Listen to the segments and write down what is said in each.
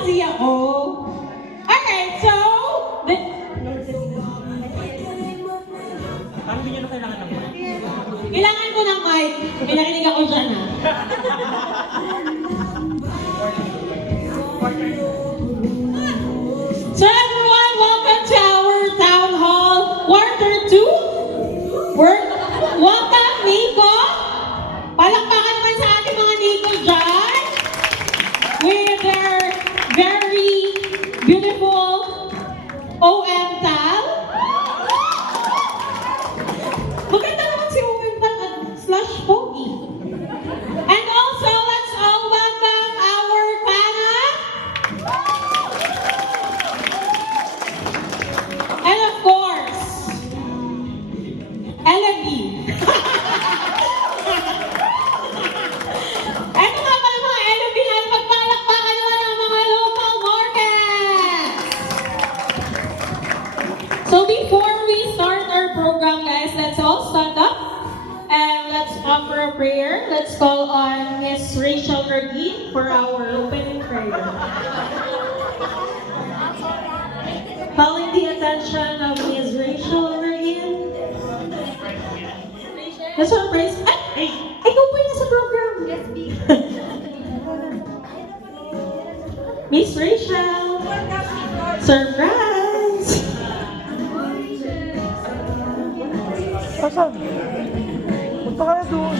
kasi ako. Alright, so... Parang hindi nyo na kailangan ng mic. Kailangan ko ng mic. May nakinig ako dyan, ha? So everyone, welcome to our Town Hall Quarter 2. Welcome, Nico. Palakpakan naman sa ating mga Nico dyan. With their very beautiful OM Tal. Maganda naman si OM Tal at slash Pogi. And also, let's all welcome our Kana. And of course, Ellaby. Ito nga pala mga Ellaby ay magpalakpakan naman ang mga local markets. So before we start our program, guys, let's all stand up and let's offer a prayer. Let's call on Miss Rachel Regine for our opening prayer. Calling the attention of Ms. Rachel Regine. The surprise. Ay! Ikaw po yung nasa program. Yes, Miss Rachel. Surprise! Asan? Punta ka na doon.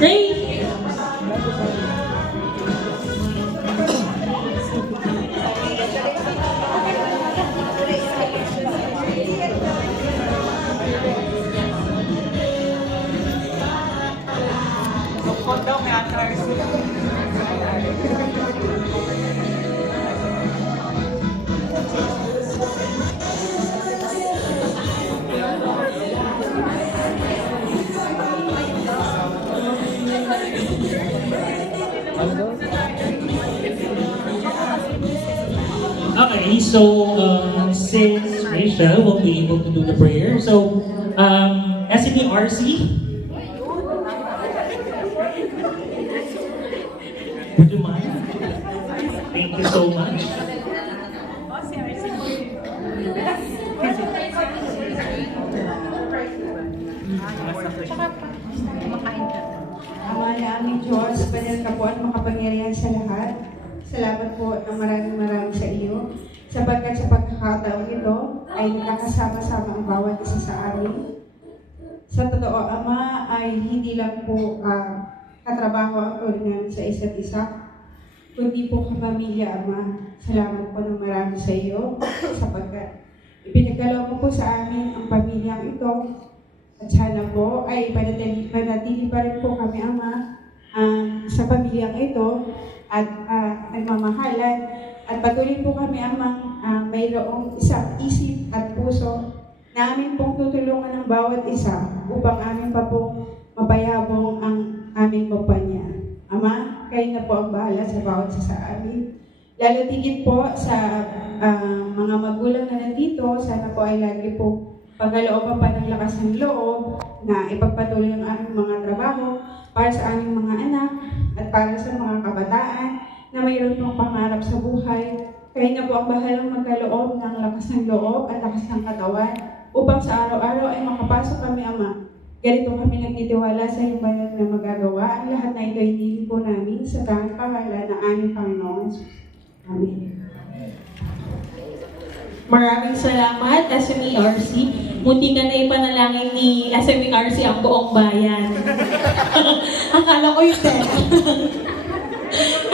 Great! Lukod daw, may atras. Okay, so since Rachel won't be able to do the prayer, so SMERC, would you mind? Thank you so much. Ama namin Diyos, banal ka po at makapangyarihan sa lahat. Salamat po ng maraming sa iyo, sapagkat sa pagkakataon ito ay nakakasama-sama ang bawat isa sa amin. Sa totoo, Ama, ay hindi lang po katrabaho ang turing namin sa isa't isa, kundi po kapamilya, Ama. Salamat po ng marami sa iyo, sapagkat ipinagkaloob mo po sa amin ang pamilyang ito. At sana po ay panatili pa rin po kami, Ama, sa pamilyang ito at nagmamahalan. At patuloy po kami, Ama, mayroong isang isip at puso na amin pong tutulungan ng bawat isa upang amin pa pong mapayabong ang aming kumpanya. Ama, kayo na po ang bahala sa bawat isa sa amin. Lalo tigit po sa mga magulang na nandito, sana po ay lagi po pagkalooban pa ng lakas ng loob na ipagpatuloy ang aming mga trabaho para sa aming mga anak at para sa mga kabataan na mayroon pong pangarap sa buhay. Kayo na po ang bahalang magkaloob ng lakas ng loob at lakas ng katawan upang sa araw-araw ay makapasok kami, Ama. Ganito kami nagtitiwala sa iyong banal na magagawa. Ang lahat na ito ay hiniling po namin sa tanging pangalan ng aming Panginoon. Amen. Maraming salamat, SMERC. Munti ka na ipanalangin ni SMERC ang buong bayan. Akala ko yun din.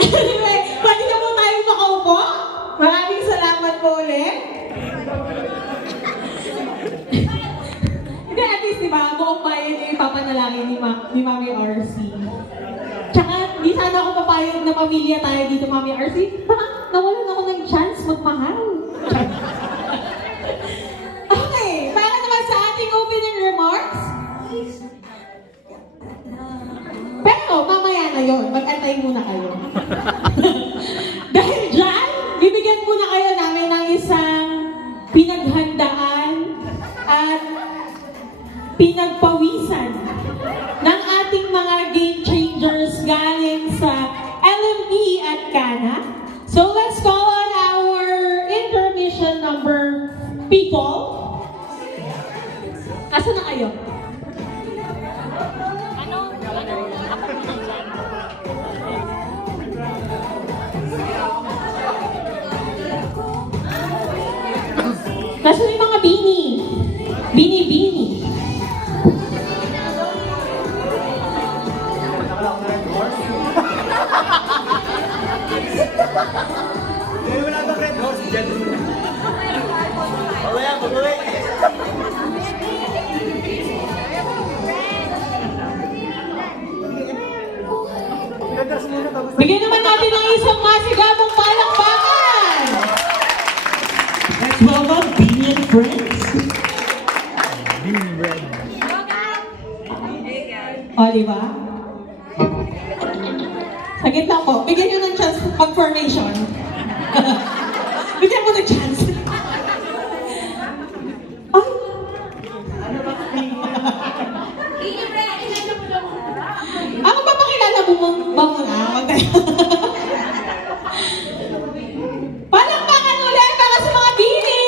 Anyway, pwede na po tayong makaupo. Maraming salamat po ulit. Hindi, at least, diba, buong bayan yung ipapanalangin ni Mami RC. Tsaka, di sana ako papayag na pamilya tayo dito, Mami RC. Baka nawalan ako ng chance magmahal. Okay, para naman sa ating opening remarks. Pero mamaya na yun, mag-antay muna kayo. Dahil dyan, bibigyan muna kayo namin ng isang pinaghandaan at pinagpawisan galing sa LMP at Cana. So let's call on our intermission number people. Asa na kayo? Nasaan yung mga bini? Bini-bini. Wala bang red horse dyan? Mamaya, pag-uwi. Gagas muna tapos. Bigyan naman natin ng isang masigabong palakpakan! Let's welcome Beanie and Friends. O, di ba? Sagit lang po. Bigyan nyo ng chance pag-formation. Bigyan mo ng chance. Ay! Ako ba pakilala mo ba muna? Palakpakan ulit para sa mga bini!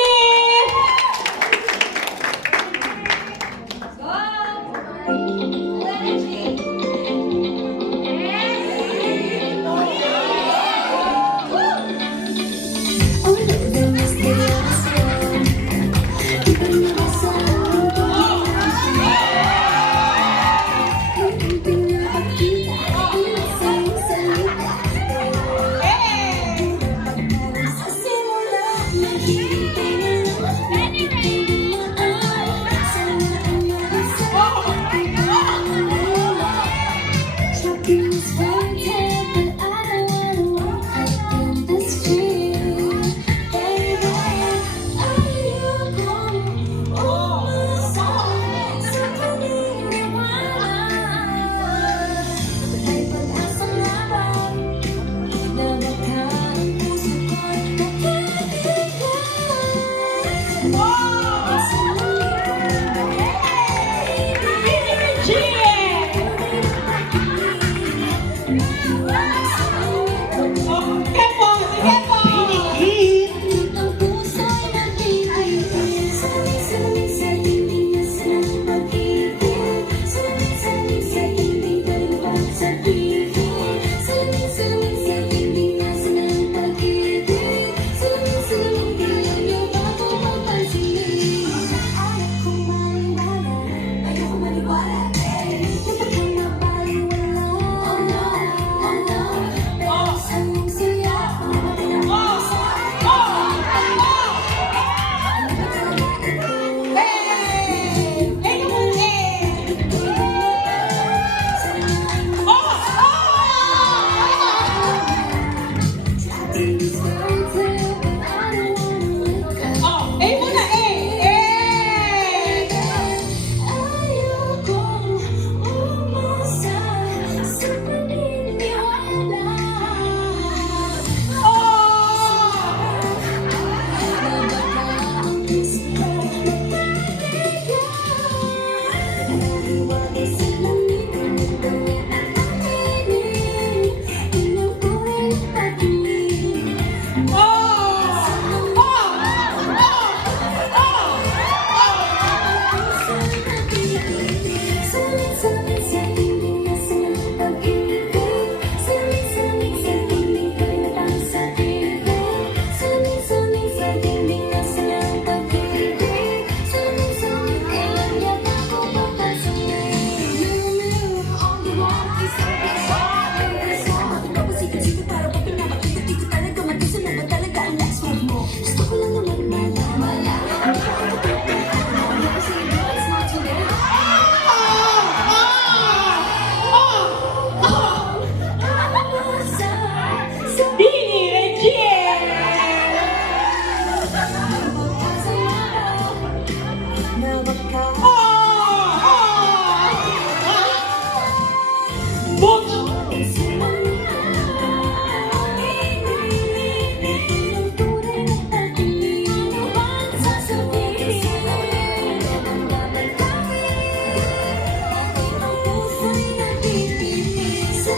Ay,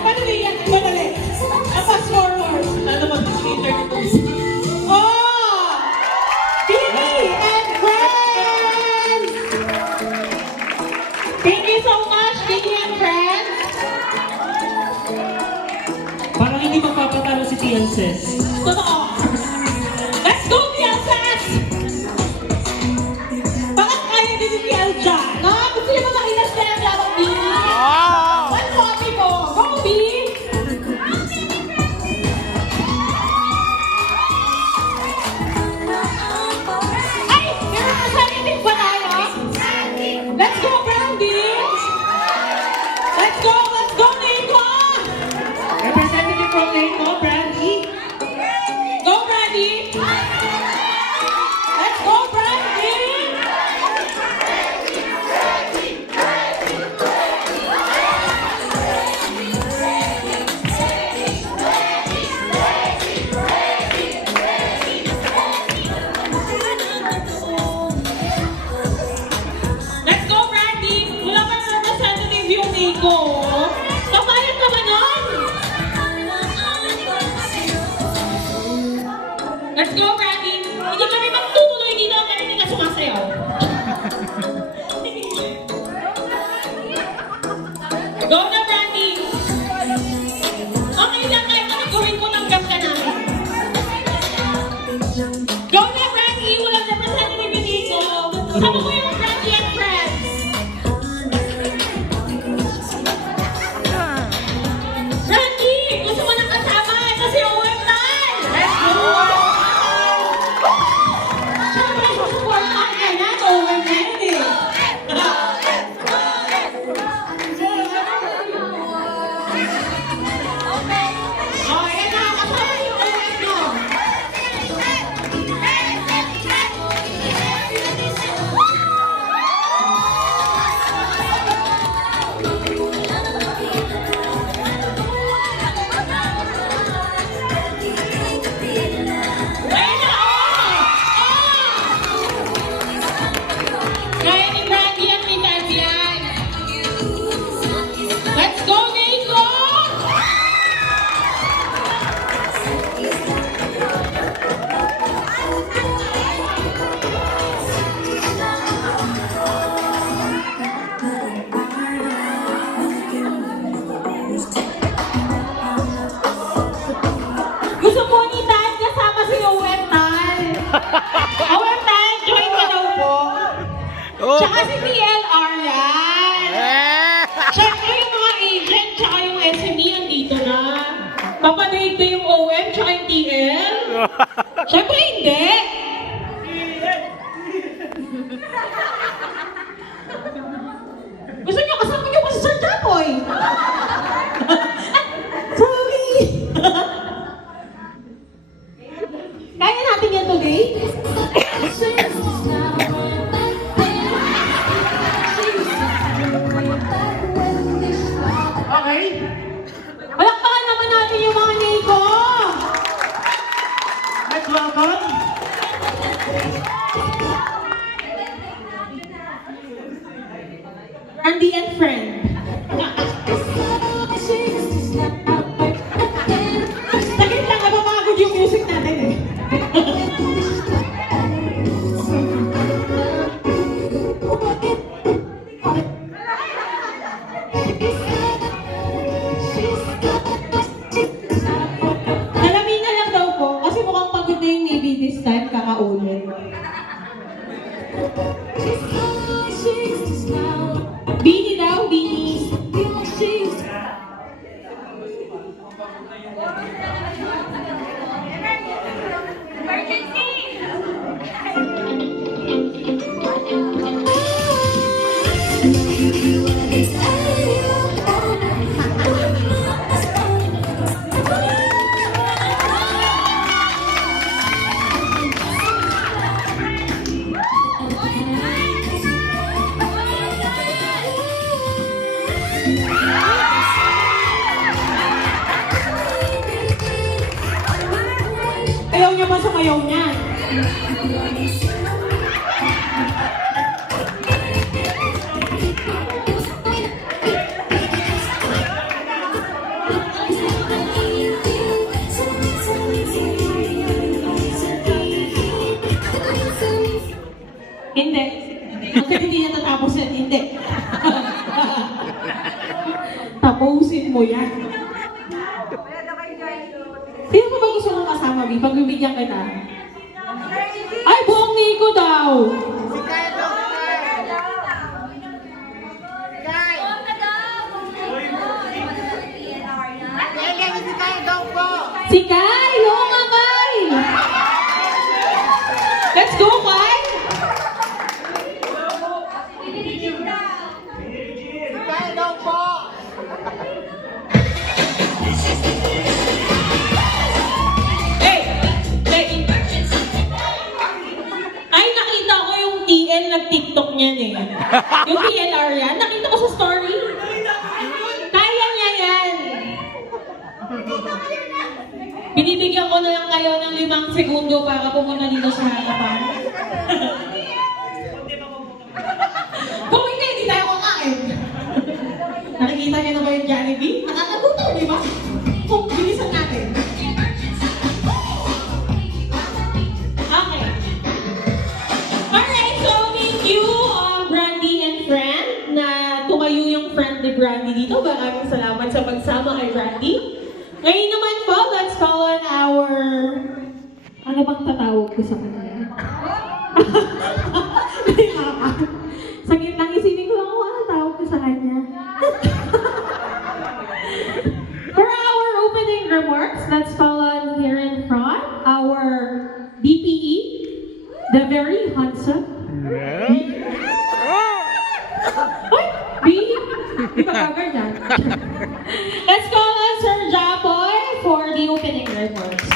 paano na yan? Madali. Fast forward. Ano mag-Twitter nito? Oh! Billy and friends! Thank you so much, Billy and friends. Parang hindi magpapatalo si Tiances. Totoo. Let's go, Piansas! Bakit kaya din si Piansa? No? Gusto niyo ba makinas ka ng lamang Billy? One copy mo. Go, Billy! Ay! May representative ba tayo? Let's go, Brandy! Let's go, Nico! Representative from Lego, Brandy. Go, Brandy! Let's go, Brandy! Let's go, Brandy! Wala ka na representative yung Nico. Kapayan naman nun! Let's go, Brandy! Hindi kami magtutuloy dito ang hindi ka sumasayaw. Go na, Brandy! Okay lang kahit ano gawin ko, tanggap ka namin. Go na, Brandy! Walang representative yung dito. Sama ko yung Brandy and friends. Brandy! Gusto mo nang kasama? Ito si OM Tan! Let's go! Siyempre, susuportahan ka na. OM na yun eh. Oh, yan na. Kasama yung OM mo. Ayan na, Kaya ni Brandy at ni Fabian. Let's go, Nico! Gusto po ni Tan kasama si OM Tan. OM Tan, join ka daw po. Tsaka si TLR yan. Siyempre yung mga agent tsaka yung SME andito na. Papadaig ba yung OM tsaka yung TL? Siyempre hindi. Gusto niyo kasama niyo pa si Sir Chapoy? Sorry. Kaya natin yan today? Okay. Palakpakan naman natin yung mga Nico. Let's welcome. Andy and friend. Saglit lang, napapagod yung music natin eh. Alamin na lang daw po, kasi mukhang pagod na yung Navy this time, kakaulit. Bini daw, Bini. niya ba sumayaw niyan? Hindi. Kasi hindi niya tatapos yan. Hindi. Tapusin mo yan. Sino ko ba gusto mong kasama, B? Pagbibigyan kita. Ay, buong Nico daw. Si Kai! Oo nga, Kai! Let's go, Kai! Hey! Hey! Ay, nakita ko yung TL nag-TikTok niyan eh. Yung TLR yan, nakita ko sa story. Kaya niya yan. Binibigyan ko na lang kayo ng 5 segundo para pumunta dito sa harapan. Kung hindi tayo kakain. Nakikita niyo na ba yung Jollibee? Nakakagutom, di ba? Kung bilisan natin. Okay. Alright, so thank you, Brandy and friend, na tumayo yung friend ni Brandy dito. Maraming salamat sa pagsama kay Brandy. Ngayon naman po, let's call on our... Ano bang tatawag ko sa kanya? Saglit lang, isipin ko lang kung ano tawag ko sa kanya. For our opening remarks, let's call on here in front our DPE, the very handsome. Ay, B! Di pa cover dyan. Let's call on Sir Japoy for the opening remarks.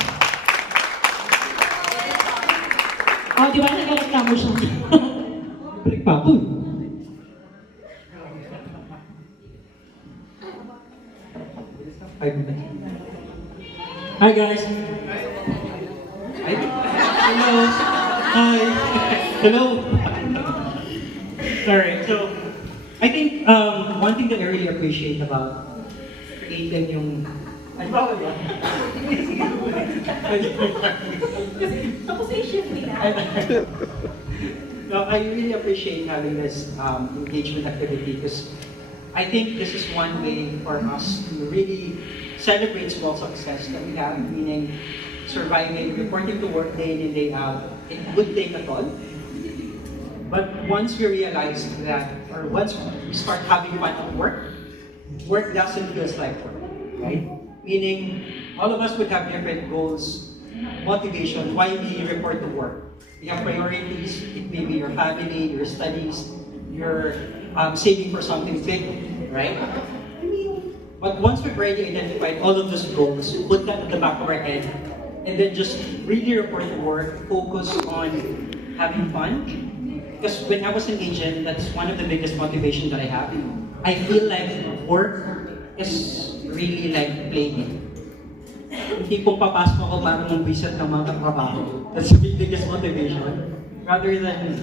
Oh, di ba nagreklamo siya? Papoy. Hi guys. Hi. Hello. Hi. Hello. Alright, so I think one thing that I really appreciate about creating yung ay bawal yan. Tapos i-shift nila. No, I really appreciate having this engagement activity because I think this is one way for us to really celebrate small success that we have, meaning surviving, reporting to work day in and day out. It would take a toll. But once we realize that, or once we start having fun at work, work doesn't feel like work, right? Meaning, all of us would have different goals, motivation, why we report to work. We have priorities, it may be your family, your studies, your saving for something big, right? But once we've already identified all of those goals, put that at the back of our head, and then just really report to work, focus on having fun. Because when I was an agent, that's one of the biggest motivations that I have. I feel like work is really like playing. Hindi po papasok ako para mabisat ng mga katrabaho. That's the biggest motivation. Rather than...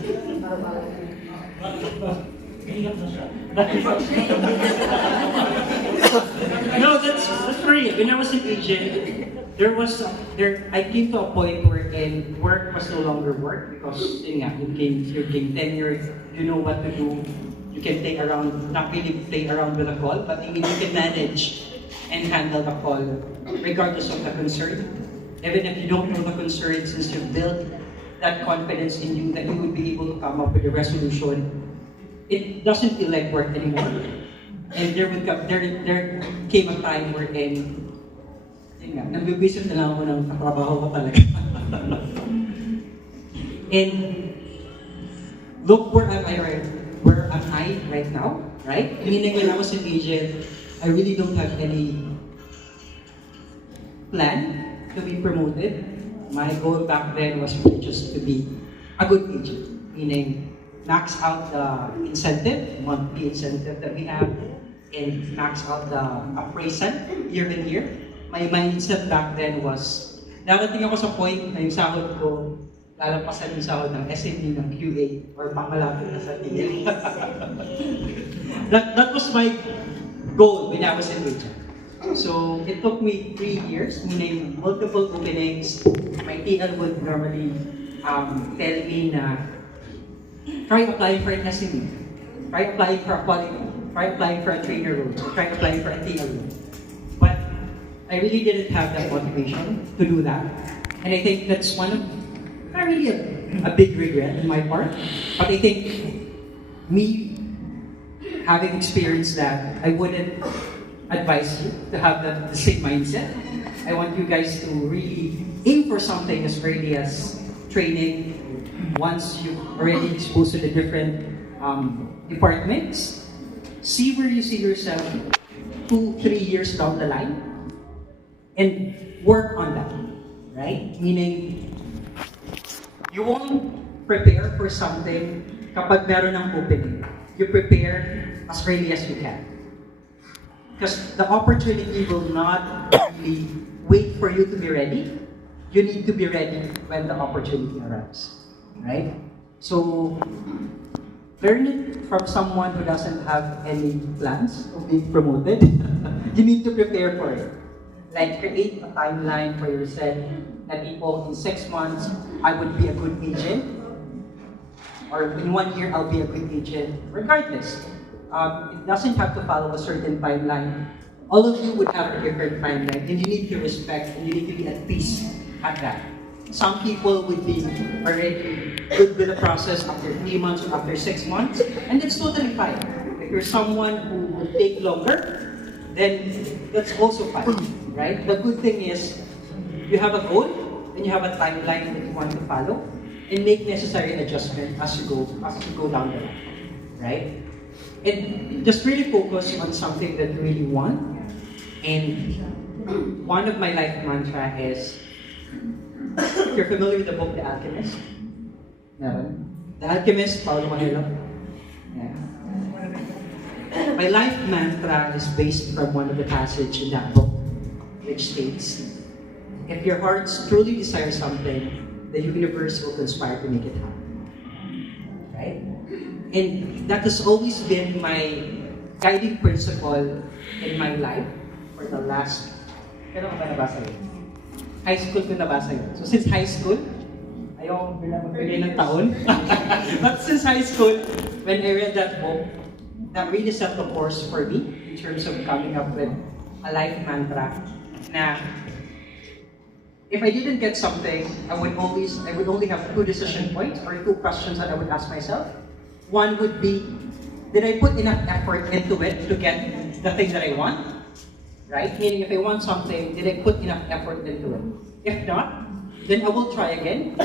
No, that's real. When I was an agent, I came to a point where work was no longer work because you gain tenure, you know what to do. You can play around, not really play around with a call, but I mean you can manage and handle the call regardless of the concern. Even if you don't know the concern, since you've built that confidence in you that you would be able to come up with a resolution, it doesn't feel like work anymore. And there came a time wherein nagbibisit na lang ako ng katrabaho ko talaga. And look where am I right now, right? Meaning when I was an agent, I really don't have any plan to be promoted. My goal back then was really just to be a good agent, meaning max out the incentive, monthly incentive that we have, and max out the appraisal year in year. My mindset back then was darating ako sa point na yung sahod ko, lalampasan yung sahod ng SME, ng QA, or pamalapit na sa TL. that was my goal when I was in Wicca. So, it took me 3 years, meaning multiple openings. My TL would normally tell me na, try applying for an SME, try applying for a quality, try applying for a trainer role, try applying for a TL role. But I really didn't have that motivation to do that. And I think that's not really a big regret on my part. But I think me having experienced that, I wouldn't advise you to have the same mindset. I want you guys to really aim for something as early as training. Once you're already exposed to the different departments, see where you see yourself 2-3 years down the line and work on that, right? Meaning, you won't prepare for something kapag meron ng opening. You prepare as early as you can. Because the opportunity will not really wait for you to be ready. You need to be ready when the opportunity arrives, right? So, learn it from someone who doesn't have any plans of being promoted. You need to prepare for it. Like, create a timeline for yourself that people in 6 months, I would be a good agent. Or in 1 year, I'll be a good agent. Regardless. It doesn't have to follow a certain timeline. All of you would have a different timeline, and you need to respect and you need to be at peace at that. Some people would be already good with the process after 3 months or after 6 months, and that's totally fine. If you're someone who would take longer, then that's also fine, right? The good thing is, you have a goal and you have a timeline that you want to follow, and make necessary adjustment as you go down the line, right? And just really focus on something that you really want. And one of my life mantra is, if you're familiar with the book The Alchemist, The Alchemist, Paulo Coelho. Yeah. My life mantra is based from one of the passages in that book, which states, if your hearts truly desire something, the universe will conspire to make it happen. Right? And that has always been my guiding principle in my life for the last, kailan ko ba nabasa yun? High school ko nabasa yun. So since high school, ayaw magbigay ng taon. But since high school, when I read that book, that really set the course for me in terms of coming up with a life mantra na if I didn't get something, I would only have 2 decision points or 2 questions that I would ask myself. One would be, did I put enough effort into it to get the thing that I want? Right? Meaning, if I want something, did I put enough effort into it? If not, then I will try again,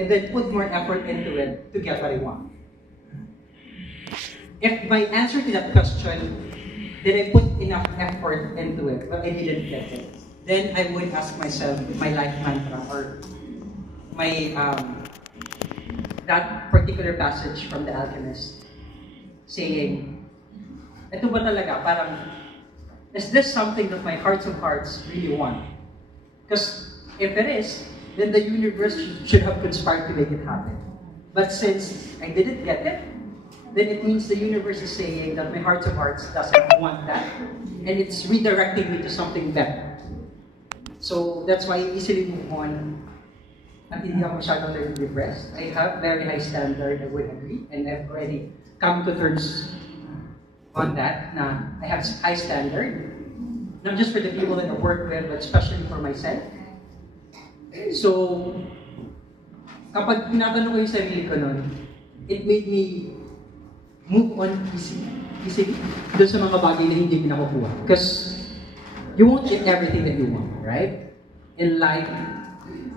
and then put more effort into it to get what I want. If my answer to that question, did I put enough effort into it, but I didn't get it, then I would ask myself my life mantra or my that particular passage from The Alchemist, saying, ito ba talaga, parang, is this something that my hearts of hearts really want? Because if it is, then the universe should have conspired to make it happen. But since I didn't get it, then it means the universe is saying that my heart of hearts doesn't want that, and it's redirecting me to something better. So that's why I easily move on at hindi ako masyadong depressed. I have very high standard, I would agree, and I've already come to terms on that, na I have high standard, not just for the people that I work with, but especially for myself. So, kapag tinatanong ko yung sarili ko nun, it made me move on easily doon sa mga bagay na hindi ko nakukuha. Because you won't get everything that you want, right? In life,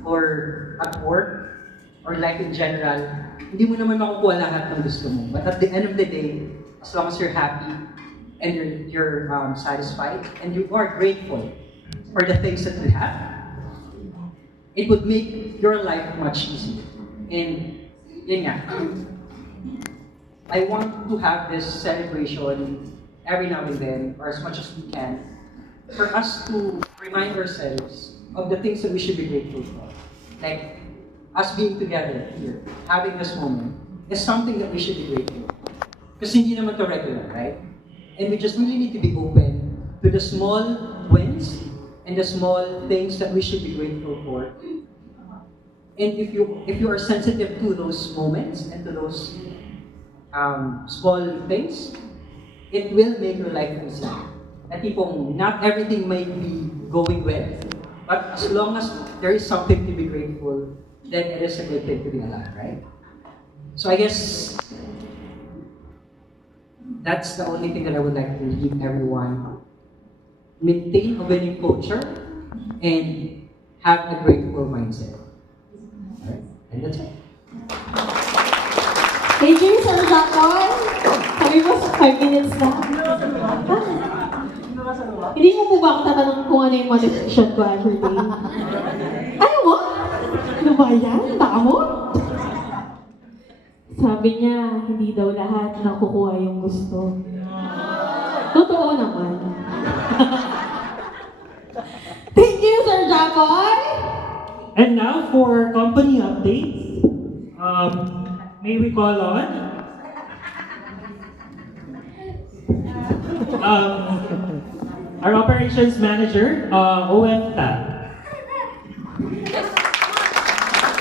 or at work, or life in general, hindi mo naman makukuha lahat ng gusto mo. But at the end of the day, as long as you're happy, and you're satisfied, and you are grateful for the things that you have, it would make your life much easier. And yun nga, I want to have this celebration every now and then, or as much as we can, for us to remind ourselves of the things that we should be grateful for. Like us being together here, having this moment, is something that we should be grateful for. Because hindi naman to regular, right? And we just really need to be open to the small wins and the small things that we should be grateful for. And if you are sensitive to those moments and to those small things, it will make your life easier. At tipong, not everything might be going well, but as long as there is something to be grateful, then it is a good thing to be alive, right? So I guess that's the only thing that I would like to leave everyone. Maintain a winning culture and have a grateful mindset. Alright? And that's it. Thank you, Sir Jacon. Sabi mo, 5 minutes na. Hindi mo po ba ako tatanong kung ano yung motivation ko everyday? Ayaw mo? Ano ba yan? Baka mo? Sabi niya, hindi daw lahat nakukuha yung gusto. Totoo naman. Thank you, Sir Jacon. And now for company updates, may we call on our operations manager, OM Tan.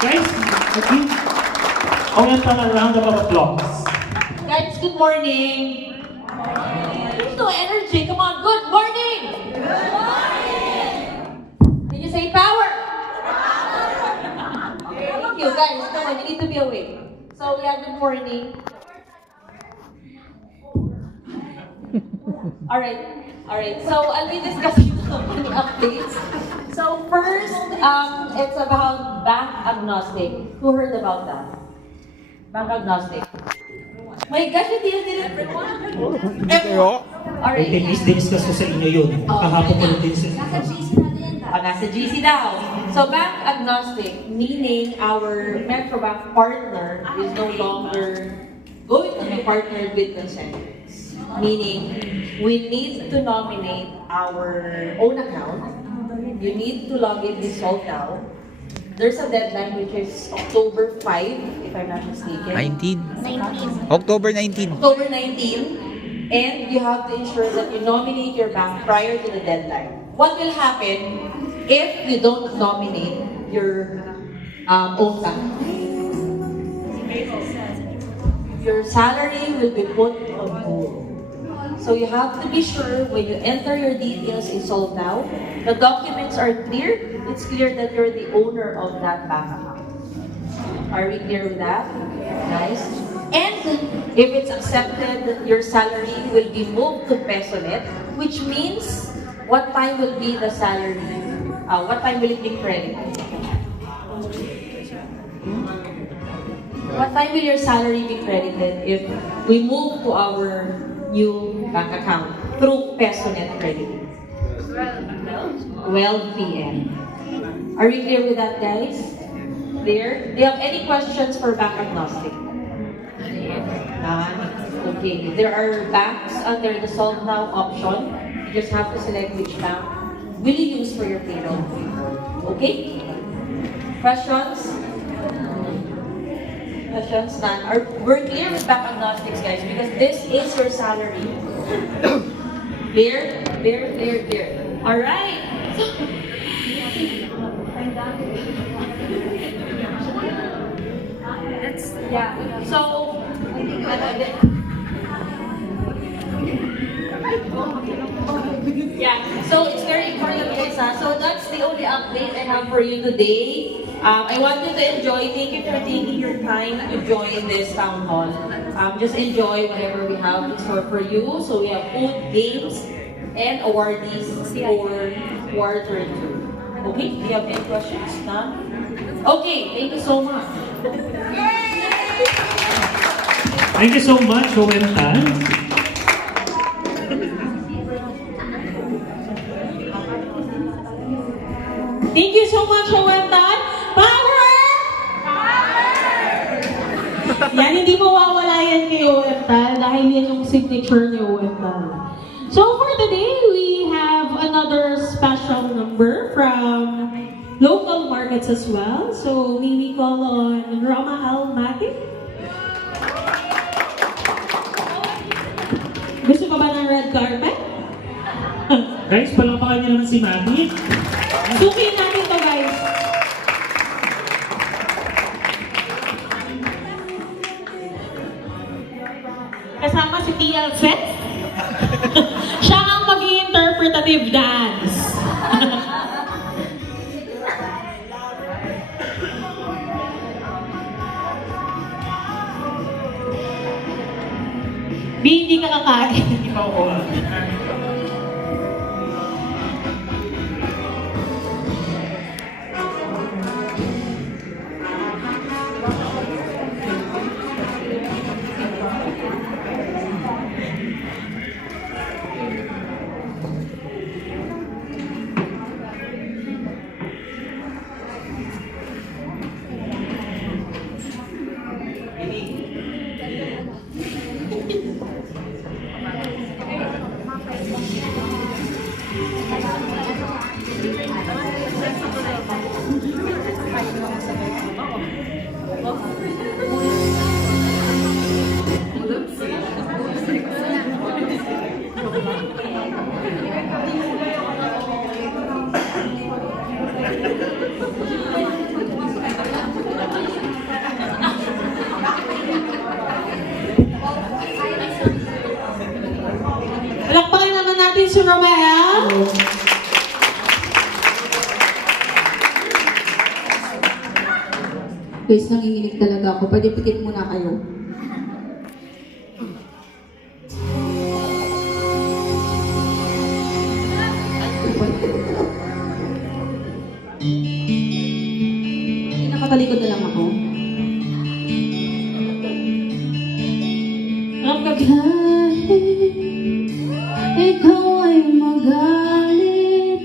Guys, give OM Tan a round of applause. Guys, good morning. There's no energy. Come on, good morning. Good morning. Can you say power? Thank you, guys. Come on, you need to be awake. So, yeah, good morning. Alright. So, I'll be discussing the company updates. So, first, it's about bank agnostic. Who heard about that? Bank agnostic. My gosh, hindi yan everyone. Okay, please discuss ko sa inyo yun. Kahapon ko din sa Nasa GC daw. So, bank agnostic, meaning our Metrobank partner is no longer going to be partnered with Consents. Meaning, we need to nominate our own account. You need to log in with Solve Now. There's a deadline which is October 5, if I'm not mistaken. 19. October 19. October 19. And you have to ensure that you nominate your bank prior to the deadline. What will happen if you don't nominate your own bank? Your salary will be put on hold. So you have to be sure when you enter your details in Solve Now, the documents are clear. It's clear that you're the owner of that bank account. Are we clear with that? Nice. And if it's accepted, your salary will be moved to PesoNet, which means what time will be the salary? What time will it be credited? What time will your salary be credited if we move to our new bank account through PesoNet crediting? 12 p.m. Are we clear with that, guys? Clear? Do you have any questions for bank agnostic? None? Okay. There are banks under the Solve Now option. You just have to select which bank will you use for your payroll. Okay? Questions? Questions? None. We're clear with bank agnostics, guys, because this is your salary. Clear? Clear. Alright. Yeah. So, yeah. So it's very important, guys. So that's the only update I have for you today. I want you to enjoy. Thank you for taking your time to join this town hall. Just enjoy whatever we have in store for you. So we have food, games, and awardees for quarter 2. Okay? Do you have any questions? None? Okay. Thank you so much. Thank you so much, OM Tan. Thank you so much, OM Tan. Power! Yan, hindi mawawala yan kay OM Tan dahil yan yung signature ni OM Tan. So for today, we have another special number from local markets as well. So may we call on Rama Almaty? Gusto pa ba ng red carpet? Guys, palapakan niyo naman si Maggie. Sukin natin to, guys. Kasama si TL Seth. Siya ang mag-interpretative dance. B, hindi ka kakain. Ikaw ko. Palakpakan naman natin si Romel. Guys, nanginginig talaga ako. Pwede pikit muna kayo. Nakatalikod na lang ako. Ang gabi. Ikaw ay magalit,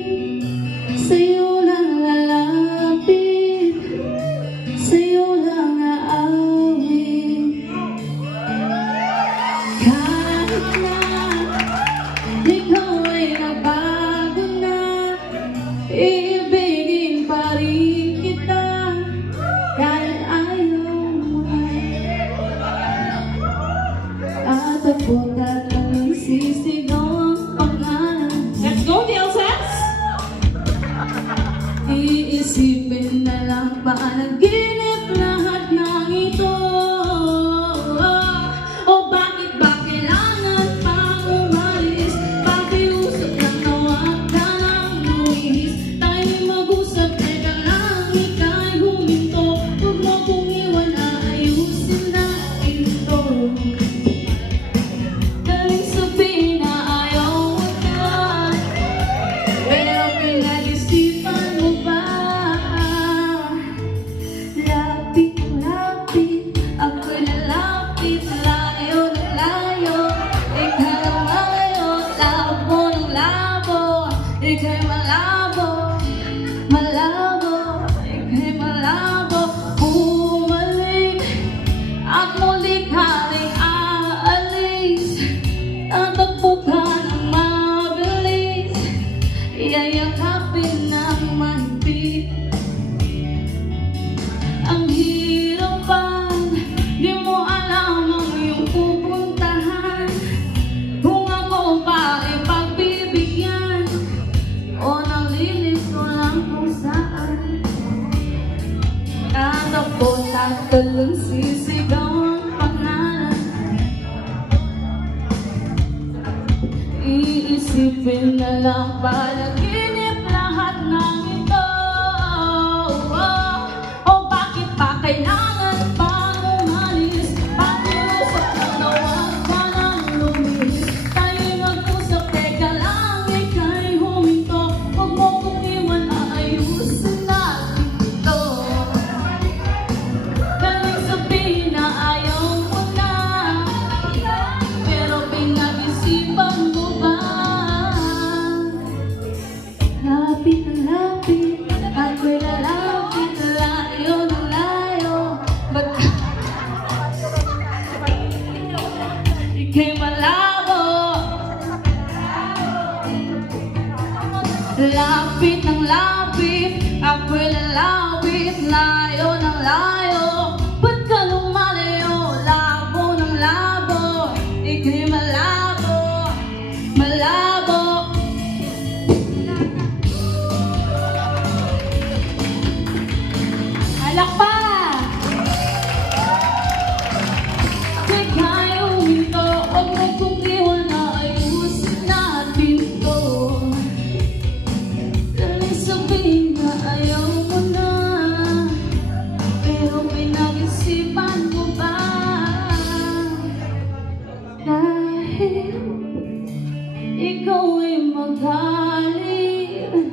sa'yo lang lalapit, sa'yo lang aawit. Kahit na ikaw ay nagbago na, iibigin pa rin kita, kahit ayaw mo na. At ako tatanong sisigaw ang pangalan. Let's go, TL Seth. Iisipin na lang panaginip lahat ng ito. O bakit ba kailangan pang umalis? Pakiusap lang na wag ka nang lumihis. Tayo'y mag-usap, teka lang ika'y huminto. Huwag mo kong iwan, aayusin natin ito. Galing sabihin na ayaw mo na, pero pinag-isipan mo ba? Lapit, lapit, ako'y lalapit, layo ng layo. Ika'y malayo, labo ng labo. Ika'y malabo, malabo. Ika'y malabo, bumalik at muli ka rin aalis. Tatakbo ka ng mabilis, yayakapin ng mahigpit. Ang hirapan, di mo alam ang iyong pupuntahan. Kung ako ba ay pagbibigyan, o nalilito lang kung saan. Tatakbo, tatalon, sisigaw ang pangalan. Iisipin na lang panaginip lahat ng ito. O bakit pa kailangan pang umalis? Pakiusap lang na wag ka nang lumihis. Tayo'y mag-usap, teka lang ika'y huminto. Huwag mo kong iwan, aayusin natin ito. Galing sabihin na ayaw mo na, pero pinag-isipan mo ba? Lapit na lapit, ako'y lalapit, layo ng layo. Ba't ika'y malabo? Lapit ng lapit, Ako'y lalawit, layo ng layo. Ba't ka lumalayo? Labo ng labo. Ika'y malabo, malabo. Alak pa! Ika'y huminto, huwag mo kong iwan na ayusin natin to. Dahil sabihin na ayaw mo na, pero pinag-isipan mo ba? Dahil ikaw ay magaling,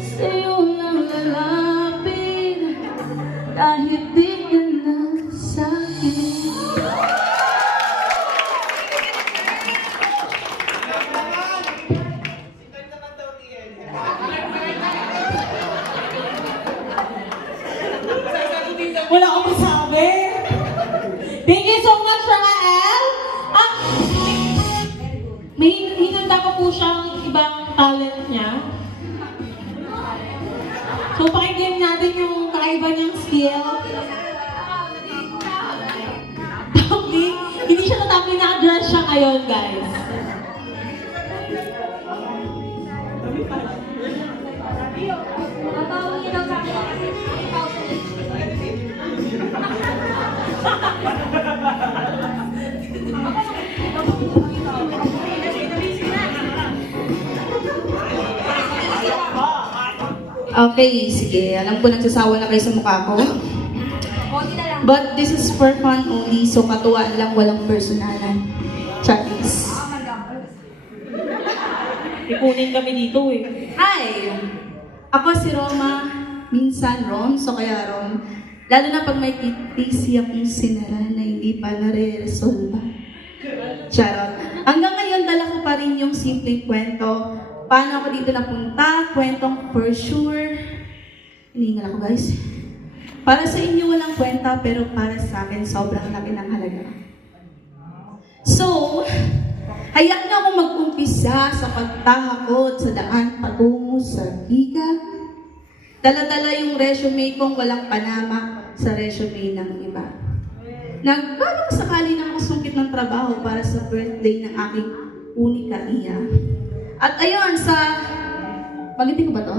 sa'yo lang lalapit, kahit di ka na sa'kin. Wala akong masabi. Thank you so much, Rael. May hinanda pa po siyang ibang talent niya. So, pakinggan natin yung kakaiba niyang skill. Tumbling. Hindi siya natumbling, naka-dress siya ngayon, guys. Okay, sige. Alam ko nagsasawa na kayo sa mukha ko. But this is for fun only, so katuwaan lang, walang personalan. Charis. Ipunin kami dito eh. Hi! Ako si Roma, minsan Rom, so kaya Rom. Lalo na pag may kitisi akong sinara na hindi pa nare-resolve. Charot. Hanggang ngayon, dala ko pa rin yung simpleng kwento. Paano ako dito napunta? Kwentong for sure. Hiningal ako, guys. Para sa inyo walang kwenta, pero para sa akin sobrang laki ng halaga. So, hayag na akong mag-umpisa sa pagtahakot sa daan patungo sa giga. Dala-dala yung resume kong walang panama sa resume ng iba. Nagkaroon sakali ng masungkit ng trabaho para sa birthday ng aking unika iya. At ayun, sa... Magitin ko ba to?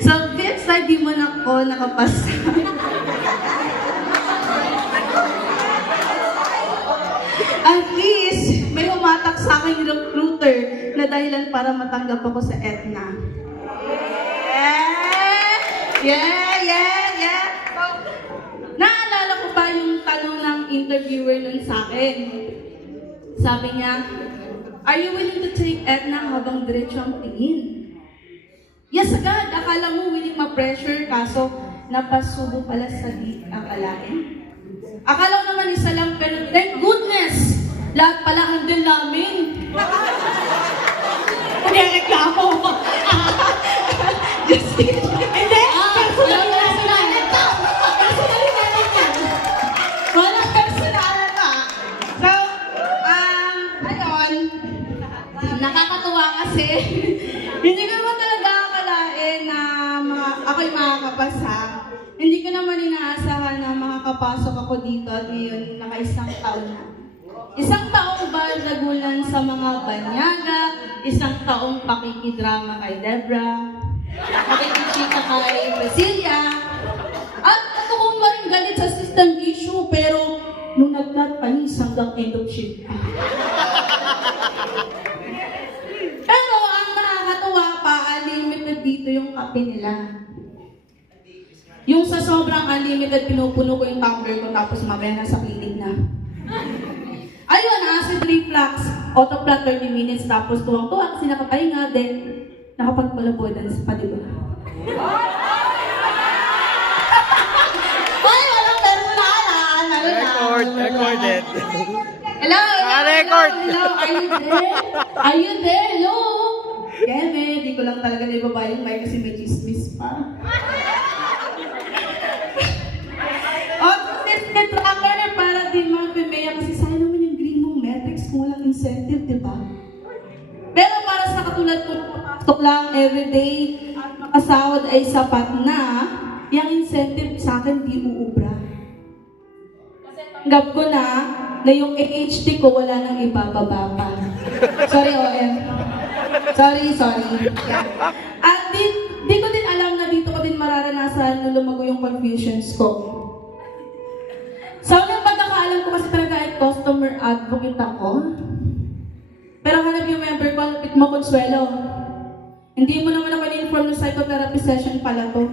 Sa bedside, di man ako nakapasa. At least, may humatak sa akin yung recruiter na dahilan para matanggap ako sa Etna. Yeah! So, naalala ko pa yung tanong ng interviewer nun sa akin. Sabi niya, "Are you willing to take Etna habang diretso ang tingin?" Yes agad, akala mo willing ma-pressure, kaso napasubo pala sa di akalain. Akala ko naman isa lang, pero thank goodness, lahat pala handle namin. Nagreklamo. Just kidding. Hindi! Personal natin to! Personal natin yan! Walang personalan to. So, ayun, nakakatuwa kasi hindi ko naman talaga akalain na ako'y makakapasa. Hindi ko naman inaasahan na makakapasok ako dito at ngayon naka-isang taon na. Isang taong bardagulan sa mga banyaga, isang taong pakikidrama kay Debra, pakikichika kay Basilia, at ako pa rin galit sa system issue, pero nung nag-cut panis hanggang end of shift. Pero ang nakakatuwa pa, unlimited dito yung kape nila. Yung sa sobrang unlimited, pinupuno ko yung tumbler ko tapos mamaya nasa clinic na. Ayun, acid reflux, autoplat 30 minutes, tapos tuwang-tuwa kasi nakapahinga, then nakapag-collaborance pa, di ba? Ay, walang personalan! Recorded. Hello? Record. Hello? Are you there? Are you there? Hello? Keme, di ko lang talaga naibaba yung mic kasi may chismis pa. Autistic tracker para din mga Pimea kasi sayang naman yung green mo metrics kung walang incentive, di ba? Pero para sa katulad ko, pasok lang everyday, sahod ay sapat na, yung incentive sa akin di uubra. Tanggap ko na yung AHT ko wala nang ibababa pa. Sorry, OM. Sorry. At di ko din alam na dito ko din mararanasan na lumago yung confusions ko. Sa unang pagkakaalam ko kasi talaga ay customer advocate ako. Pero hanap yung member ko, lapit mo, Consuelo. Hindi mo naman ako na-inform ng psychotherapy session pala to.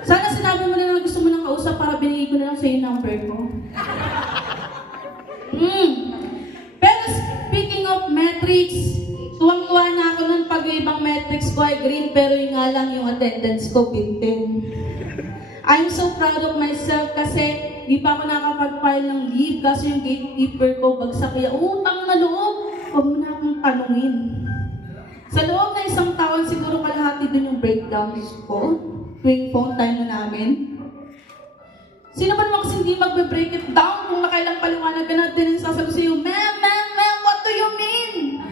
Sana sinabi mo na lang gusto mo nang kausap para binigay ko na lang sa yung number ko. Pero speaking of metrics, tuwang-tuwa na ako nun pag yung ibang metrics ko ay green pero yung nga lang yung attendance ko 15. I'm so proud of myself kasi di pa ako nakapag-file ng leave kasi yung gatekeeper ko bagsak kaya utang na loob. Huwag mo na akong tanungin. Sa loob na isang taon siguro kalahati dun yung breakdowns ko tuwing phone time na namin. Sino ba naman kasi hindi magbe-break it down kung nakailang paliwanag ka natin yung sasagot sa'yo, ma'am, what do you mean?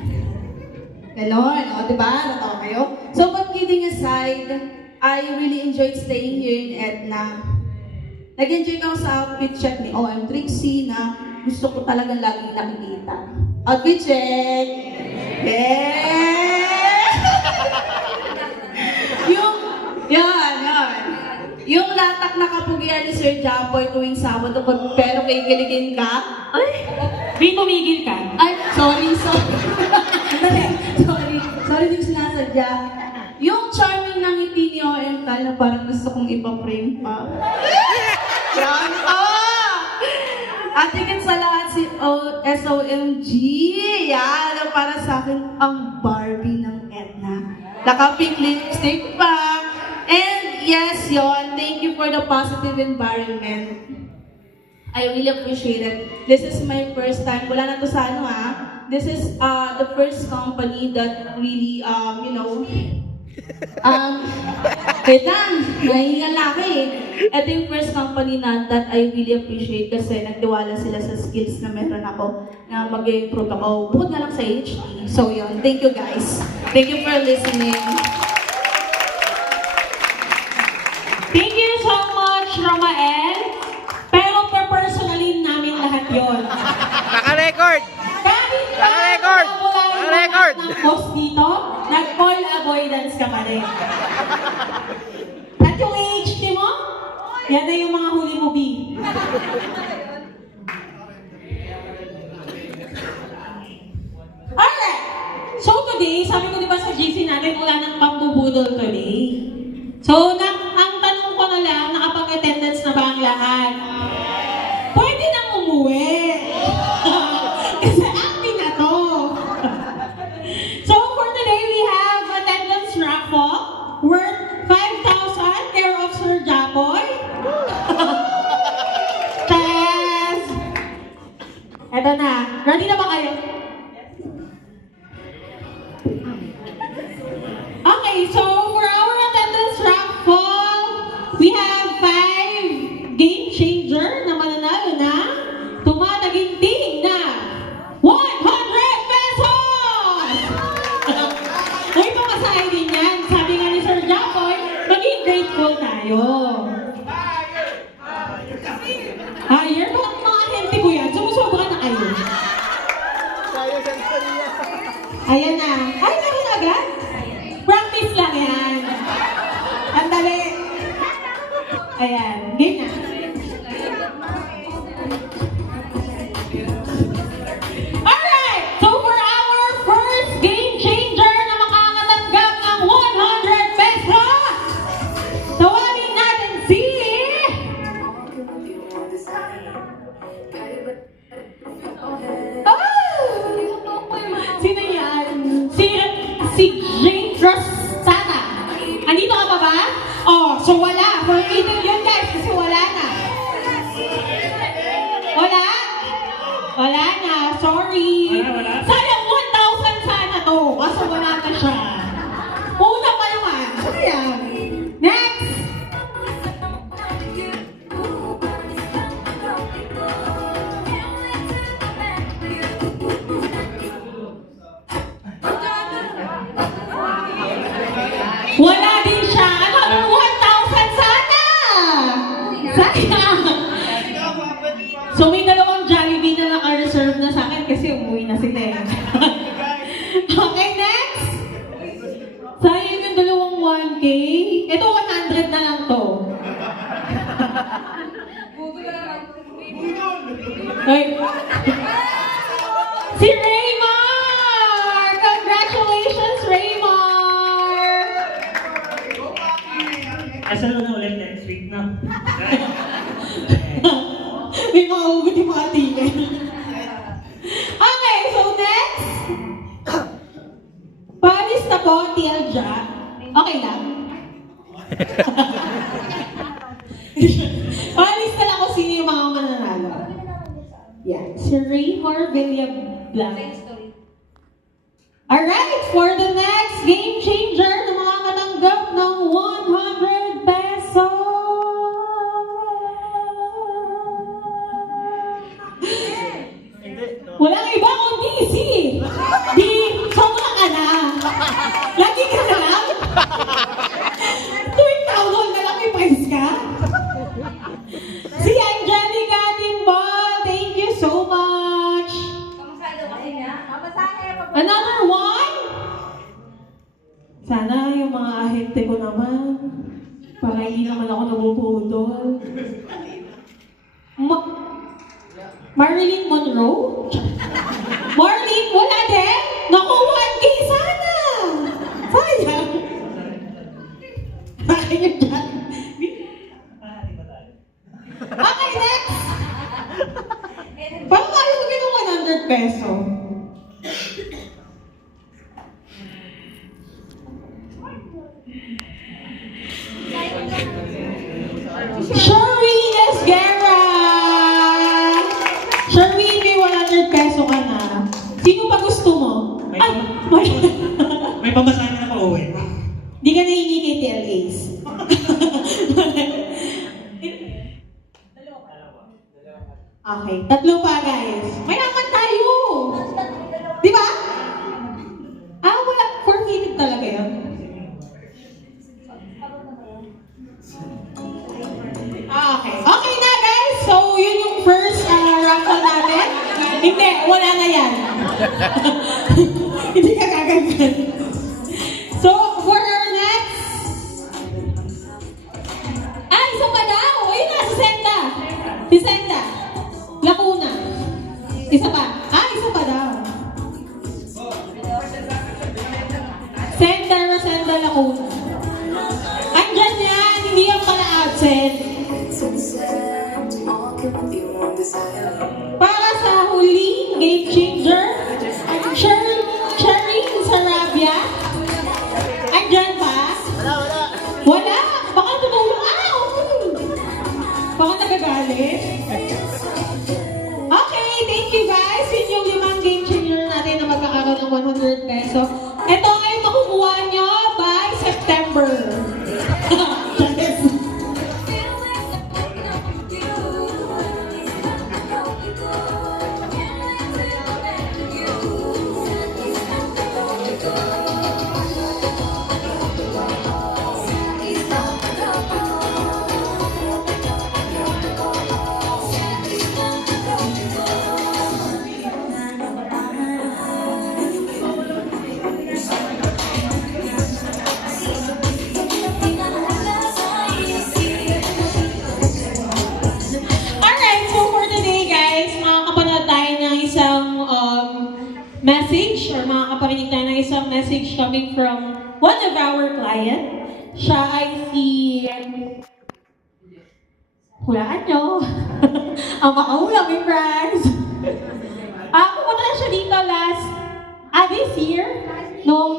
Ganon, o diba? Natawa kayo? So, but kidding aside, I really enjoyed staying here in Edna. Nag-enjoy ako sa outfit check ni OM Trixie na gusto ko talagang laging nakikita. Outfit check! Yeah! Yung latak na kapugian ni Sir Japoy tuwing Sabado pero kikiligin ka. Ay! May tumigil ka. Ay, sorry. Sorry, din sinasadya. Yung charming ng ngiti ni OM Tal na parang gusto kong ipa-frame pa. Grabe ka! At higit sa lahat si SOMG. Yan, para sa akin ang Barbie ng Edna. Naka-pink lipstick pa. And yes, yon. Thank you for the positive environment. I really appreciate it. This is my first time. Wala na to sa ano This is the first company that really, wait lang, nahingal na ako eh. Ito yung first company na that I really appreciate kasi nagtiwala sila sa skills na meron ako na mag-improve ako. Bukod na lang sa HD. So yun, thank you guys. Thank you for listening. Thank you so much, Romael. Pero personally namin lahat yon. Naka-record! Kahit Naka-record! Naka-record! ng boss dito, nag-call avoidance ka pa rin. At yung AHT mo, yan na yung mga huli mo, B. Alright! So today, sabi ko diba sa GC natin, wala nang pambubudol today. So, ang tanong ko na lang, nakapag-attendance na ba ang lahat? Pwede nang umuwi. Kasi akin na to. So, for today, we have attendance raffle worth 5,000 care of Sir Japoy. Test! Eto na. Ready na ba kayo? Okay, so for our attendance raffle, we have 5 game changer na mananalo na tumataginting na 100 pesos! Uy, pamasahe din yan. Sabi nga ni Sir Japoy, maging grateful tayo. Higher? Bakit mga ahente ko yan? Sumusobra na kayo. Ayan na. Ay, nakin agad? Practice lang yan. Andali. Ayan. Game na. Alright! So for our first game changer na makakatanggap ng 100 pesos, tawagin natin si... Sino yan? Si Jane Rostata. Andito ka pa ba? Oh, so wala. For eating yun guys, kasi wala na. Wait. Si Raymar! Congratulations, Raymar! Asal na ulit next week na. May mga ugot yung mga tingin. Okay, so next. Paris na po, TL Jack. Okay lang. Paris na lang kung sino yung mga mananalo. Yeah, si Raymar Villablanc. Alright, for the next game changer na mga mananggap ng 100 pesos. Walang iba kundi si Di Sobra ka na. Lagi ka na lang. Tuwing taon na lang may prize ka. Si Angelica Timbal, thank you so much. Another one? Sana yung mga ahente ko naman. Para hindi naman ako nabubudol. Marilyn Monroe? Marlene, wala din? Naku, 1K sana! Sayang! Bakit yung dyan? Okay, next! Parang ayaw mo ng 100 peso. Sherwin Esguerra! Sherwin, may 100 peso ka na. Sino pa gusto mo? Ay, May pamasahin na pa uwi. di ka nahingi kay TLAs. Okay, tatlo pa guys. Mayaman tayo! Di ba? Wala. Forfeited talaga yun. Okay. Okay na guys. So, yun yung first raffle natin. Hindi, wala na yan. Hindi ka kagagad. So, for our next... isa pa daw! Ayun na, si Senda! Si Senda! Lacuna. Isa pa. Isa pa daw. Senda Rosenda Lacuna. Andyan yan, hindi yan pala absent. Para sa huling game changer, Cherry Sarabia. Andyan pa? Wala. Baka tumulong. Okay. Baka nagagalit. Okay, thank you guys. Yun yung limang game changer natin na magkakaroon ng 100 peso. Ito ay makukuha nyo by September. Yes. Message or makakaparinig tayo ng isang message coming from one of our client. Siya ay si... Hulaan nyo. Ang makaulam yung brands. Pumunta na siya dito this year. Nung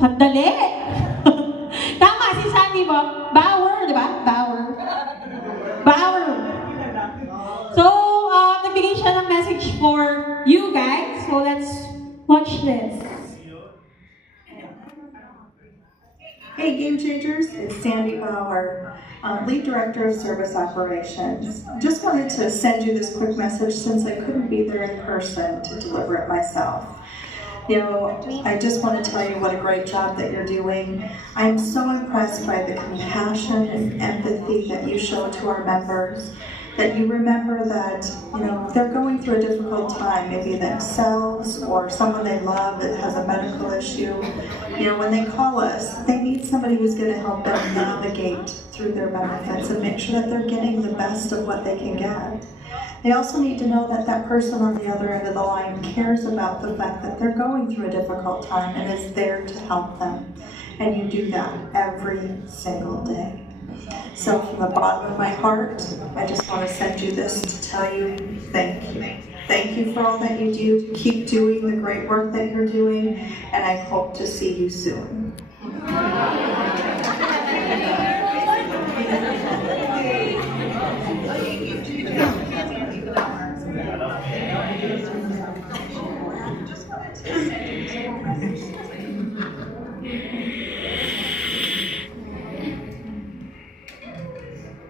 sandali. Tama, si Sandy Bauer, di ba? Bauer. So, nagbigay siya ng message for you guys. So, let's watch this. Hey Game Changers, it's Sandy Bauer, Lead Director of Service Operations. Just wanted to send you this quick message since I couldn't be there in person to deliver it myself. You know, I just want to tell you what a great job that you're doing. I'm so impressed by the compassion and empathy that you show to our members. That you remember that, you know, they're going through a difficult time, maybe themselves or someone they love that has a medical issue. You know, when they call us, they need somebody who's going to help them navigate through their benefits and make sure that they're getting the best of what they can get. They also need to know that that person on the other end of the line cares about the fact that they're going through a difficult time and is there to help them. And you do that every single day. So from the bottom of my heart, I just want to send you this to tell you thank you. Thank you for all that you do. Keep doing the great work that you're doing, and I hope to see you soon.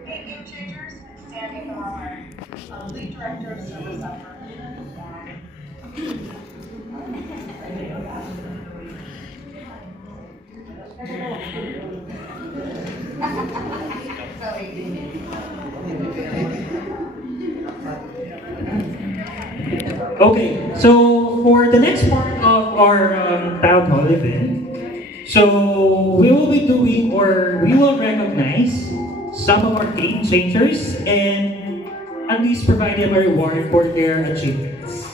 Game Changers, Sandy Bauer, Lead Director of Service Operations. Okay, so for the next part of our town hall event, so we will be doing, or we will recognize some of our game changers and at least provide them a reward for their achievements.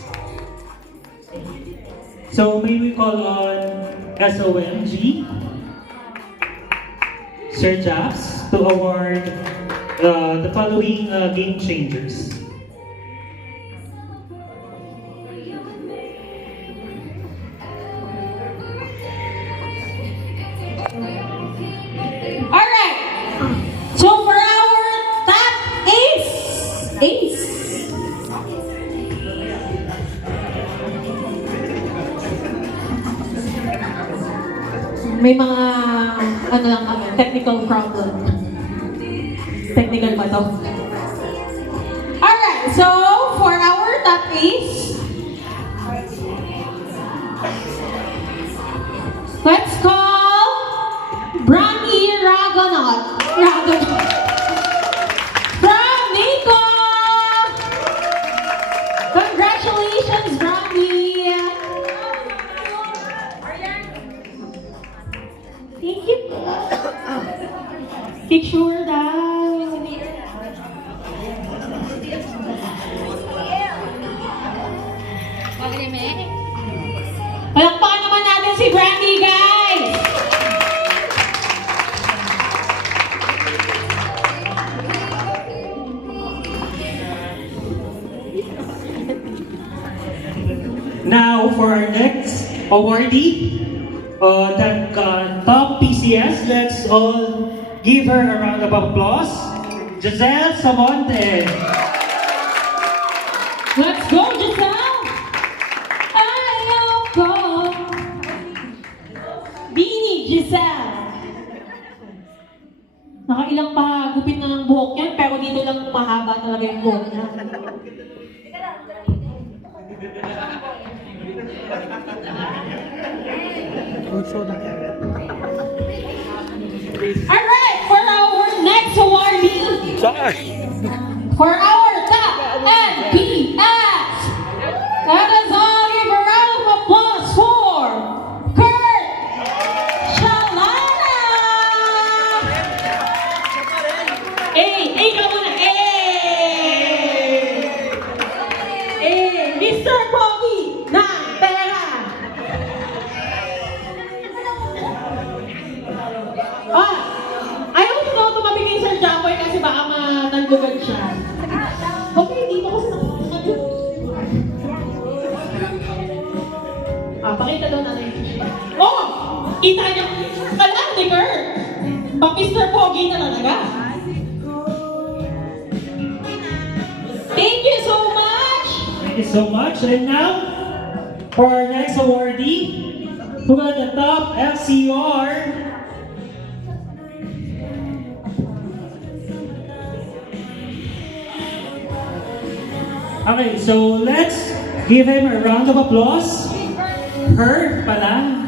So may we call on SOMG, Sir Japs, to award the following game changers. Alright! So for our top ace! May mga, ano lang kami, technical problem. Technical ba to? Alright, so for our top ace, let's call Brandy Ragonot. From Nico! Congratulations, Brandy! Thank you. Picture daw. Palakpakan naman natin si Brandy, guys! Now for our next awardee, the top PCS, let's all give her a round of applause. Giselle Samonte. Let's go, Giselle! Ayaw ko! Bini, Giselle! Nakailang pa gupit na ng buhok yan, pero dito lang mahaba talaga yung buhok niya. Alright, for our next awardee, for our top NPS, let us all give a round of applause for Kurt Shalana! Ikaw muna! Mr. Pogi ng pera! Ayaw ko na ito mabigay sa Japoy kasi baka mananggugan siya. Okay, dito ko sa pakita daw natin. Oh! Kita niya ka lang ni Kurt! Pa-Mr. Pogi na talaga. Thank you so much! Thank you so much. And now, for our next awardee, who got the top FCR. Okay, so let's give him a round of applause. Her pala.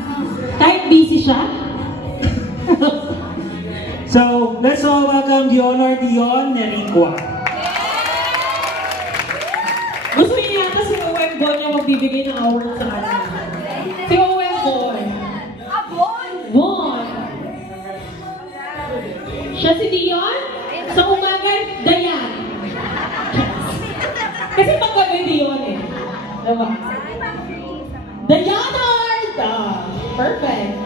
Kahit busy siya. So let's all welcome Dion Nericua. Gusto niya yata si OM Boy niya magbibigay ng award sa kanya. Si OM Boy. Boy! Siya si Dion? Sa umaga, Dayan. Diba? Dayanard! Perfect.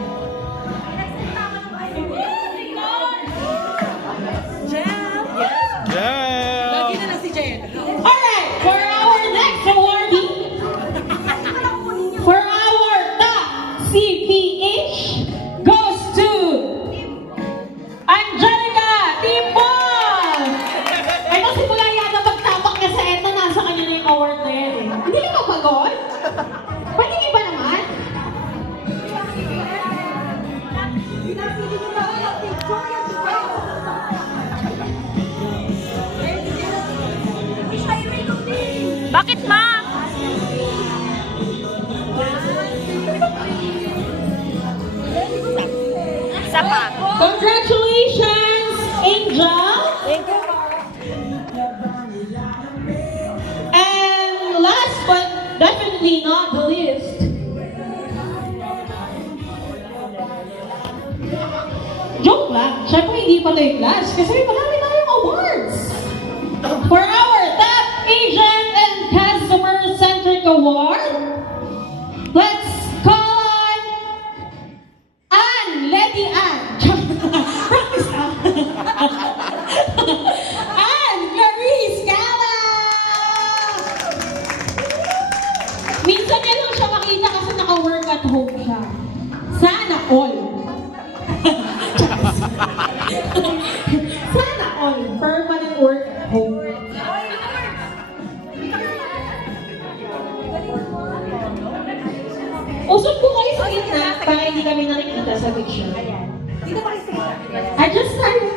Alright, for our next awardee, for our top CPH, goes to Angelica Timbol! Ito simula yata pagtapak niya sa eto, nasa kanya na yung award na yan eh. Hindi ka mapagod? Paningin ba naman? Bakit, ma? Isa pa. Congratulations, Angel! And last but definitely not the least, joke lang, syempre hindi pa ito yung last kasi marami tayong awards. For our Top Agent and Customer-Centric Award, let's call on Ann, Lady Ann. Practice lang. Ann Clarice Cala! Minsan niya lang siya makita kasi naka-work at home siya. Sana all. Sana all. Permanent work at home. Usap po kayo sa gitna para hindi kami nakikita sa picture. Adjust tayo.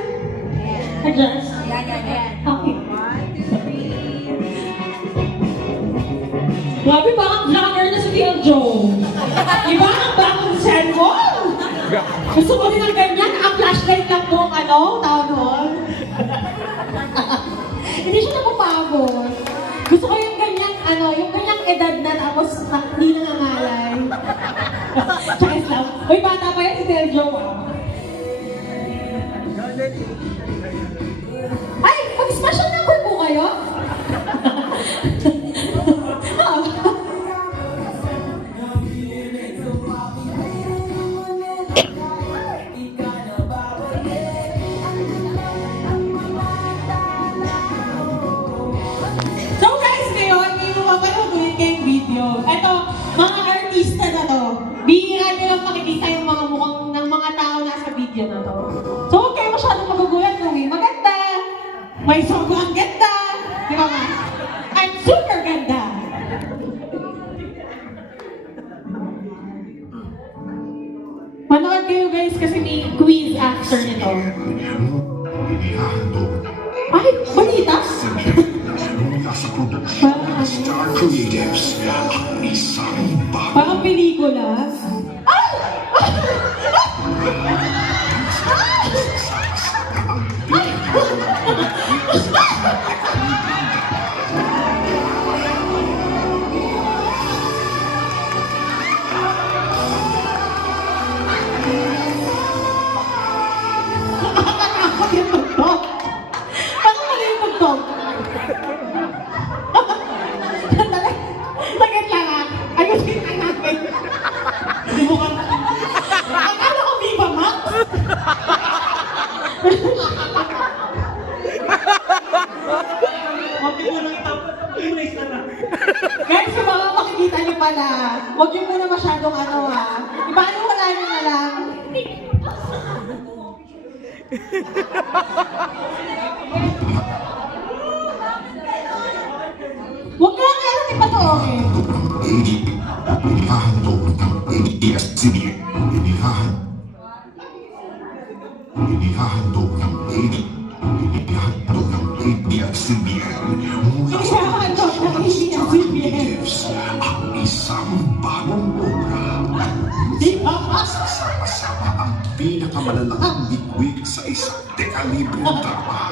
Adjust. Okay. Grabe, bakang vlogger na si Phil Joe. Iba ang bakang cellphone. Gusto mo din ng ganyan? Ang flashlight lang po, tawag doon. Hindi siya napapagod. Gusto ko yung ganyang, yung ganyang edad na tapos hindi nangangalay. Tsaka Islam. Uy, bata pa yan si Phil Joe, Ay, mag-special number po kayo? So guys, ngayon, hindi mo mapanood kayong video. Ito, mga artista na to. Bihira nyo lang makikita yung mga mukhang ng mga tao nasa video na to. So huwag kayo masyadong magugulat kung maganda. May sobrang ganda. Di ba nga? I'm super ganda. Manood kayo guys kasi may quiz after nito. Ay, balita? Star Creatives, ang isang Parang pelikula. Ay! Nakakatakot yung tugtog. Parang mali yung tugtog. Sagit lang ayusin ka natin. Hindi mo ka... Akala ko Viva Max. Guys, kung mga makikita niyo pala, huwag niyo muna masyadong Ipahiwala niyo na lang. Huwag ka lang ipatoorin. inihahandog ng ABS-CBN. Inihahandog ng ABS-CBN mula sa Star Creatives, ang isang bagong program. Sasama-sama ang pinakamalalaking bigwig sa isang dekalibrong drama.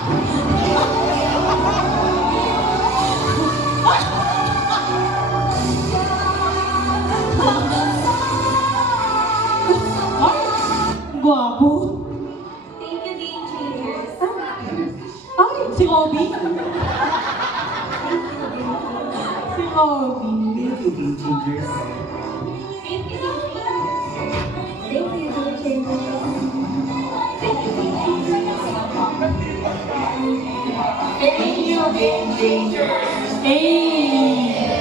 Guwapo. Thank you, Game Changers. Ay, si Obi. Si mo. Thank you, Game Changers. Thank you, Game Changers. Hey!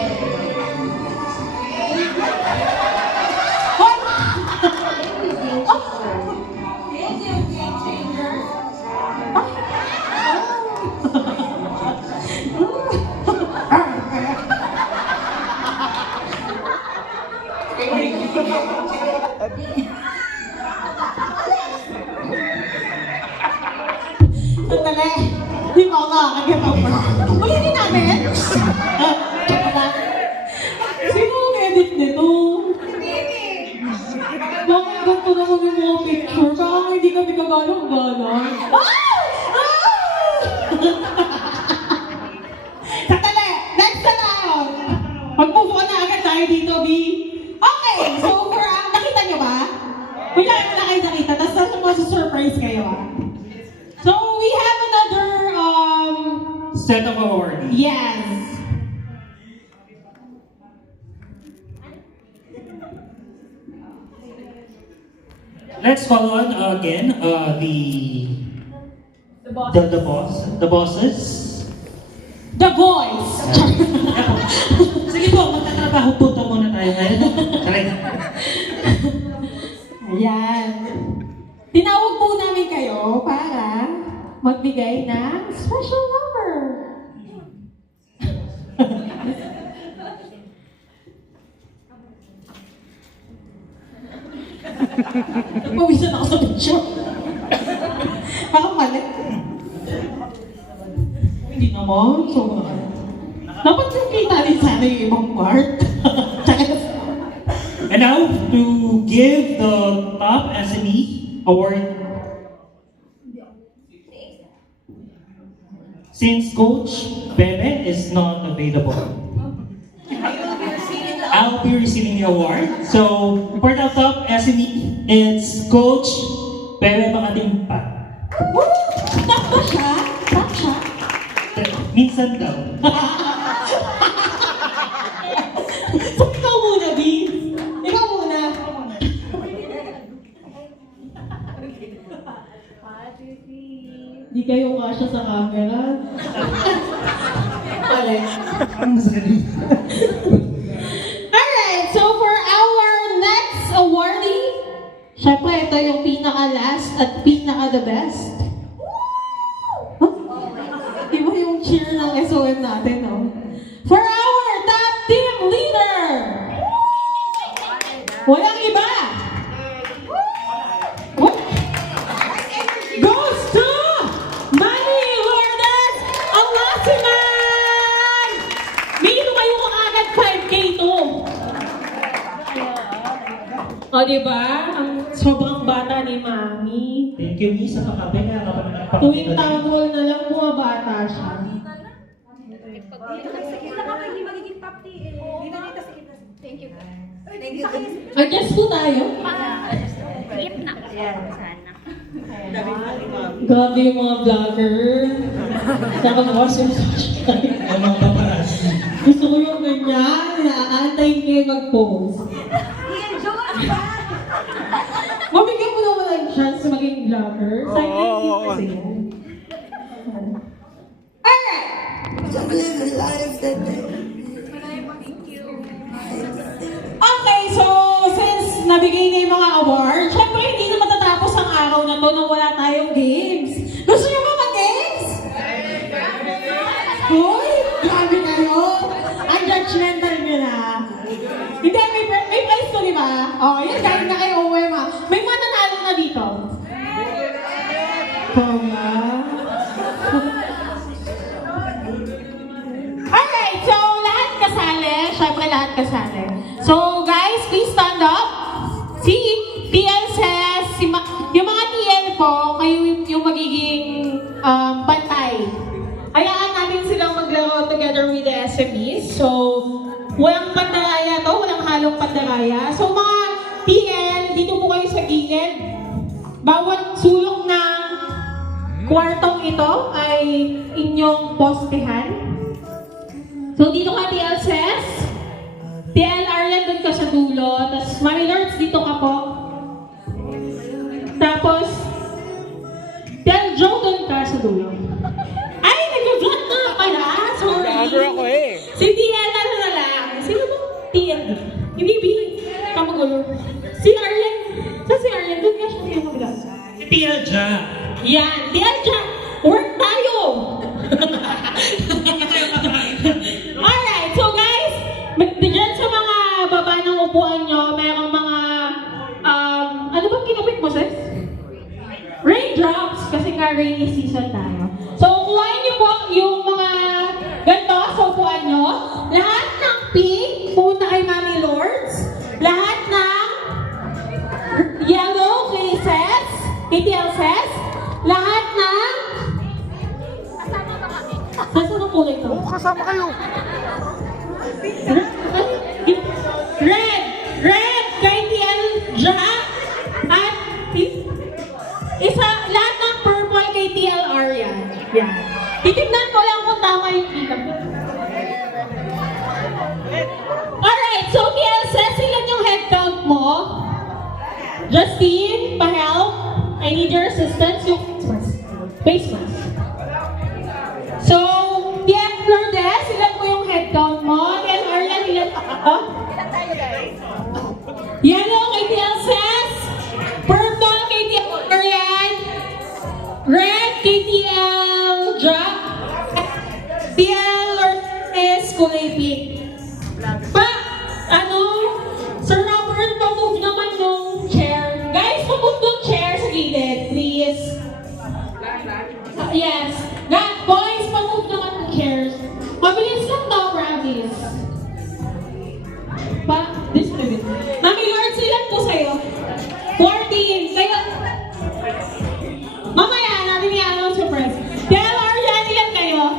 Sandali. Hindi mo ako nakakagip ako. Ulitin namin. Sino ang edit nito? Bakit ganito naman yung mga picture? Baka hindi kami kagana-gana. Sandali. Next na lang. Mag-move on na agad tayo dito, B. Okay. So, nakita nyo ba? Kuya, na kayo nakita. Tapos nasa-surprise kayo, ah. So we have another Set of awardees. yes. Let's follow on again the bosses. The boys. Sige po, magtatrabaho po ito muna tayo ngayon. Tara. Ayan. Tinawag po namin kayo para magbigay ng special number. Pawisan ako sa picture. Baka mali. Hindi naman. So, dapat yung kita rin sana yung ibang part. And now, to give the top SME award, since Coach Bebe is not available, I'll be receiving the award. So, for the top SME, it's Coach Bebe Makatimpa. Top ba siya? Top siya? Minsan daw. So, ikaw muna, B. Ikaw muna. Di kayo kasya sa camera. Alright, so for our next awardee, syempre ito yung pinaka-last at pinaka-the best. Huh? Iba yung cheer ng SOM natin, no? For our top team leader! Walang iba! What? Goes to Manny Lourdes Alasiman! May kayo agad 5K to. O, diba? Ang sobrang bata ni Mami. Thank you, Miss. Sa kakabe, kaya ka pa naman Tuwing town hall na lang bumabata siya. Adjust po tayo. Grabe yung mga vlogger. Nakagawas yung Ang mga paparazzi. gusto ko yung ganyan. Nakakaantayin kayo mag-post. Mabigyan mo naman ng chance maging vlogger. Scientific kasi yan. Alright! Okay, so since nabigay na yung mga awards, syempre hindi na matatapos ang araw na to nang wala tayong games. Gusto niyo ba mag-games? Hoy, grabe kayo. Ang judgmental nyo na. Hindi, may prize to, di ba? Oh, yan, galing na kay OM, ha. May matatalo na dito. Tama. Alright, so lahat kasali. Syempre lahat kasali. So guys, please stand up. Si TL says, yung mga TL po, kayo yung magiging bantay. Hayaan natin silang maglaro together with the SMEs. So, walang pandaraya to, walang halong pandaraya. So mga TL, dito po kayo sa gilid. Bawat sulok ng kwartong ito ay inyong postehan. So dito ka TL says, TL Aryan, doon ka sa dulo. Tapos, Mami Lords, dito ka po. Tapos, TL Joe, doon ka sa dulo. Ay, nag-vlog na pala. Sorry. Nag-cover ako eh. Si TL, ano na lang? Sino ba? TL. Hindi, kamagulo. Si Aryan. Saan si Aryan? Doon nga siya sa kabila. TL Ja. Yan, TL Jack. Work tayo! Alright, so guys, dyan sa mga baba ng upuan nyo, mayroong mga, ano bang kinupit mo, sis? Raindrops, kasi nga rainy season tayo. So, kuhain niyo po yung mga ganito sa upuan nyo. Lahat ng pink, pumunta kay Mami Lords. Lahat ng yellow kay Ses, KTL Ses. Lahat ng... Saan ang kulay to? Oo, kasama kayo. Red! Red! KTL Jack! At lahat ng purple KTL Aryan. Yan. Titignan ko lang kung tama yung kita. Alright, so TL says ilan yung head count mo? Justine, pa-help. I need your assistance. Yung face mask. So, TL Lourdes, ilan po yung head count mo? TL Aryan, ilan? Yellow kay TL says. Purple kay TL Aryan. Red kay TL Jack. TL Lourdes, kulay pink. Sir Robert, pa-move naman yung chair. Guys, pa-move yung chair sa gilid, please. Yes. Boys, pa-move naman yung chairs. Mabilis lang daw, promise. This minute. Mami Lord, silan ko sa'yo. 14. Kaya... Mamaya, natin i-announce yung press. TL Aryan, ilan kayo?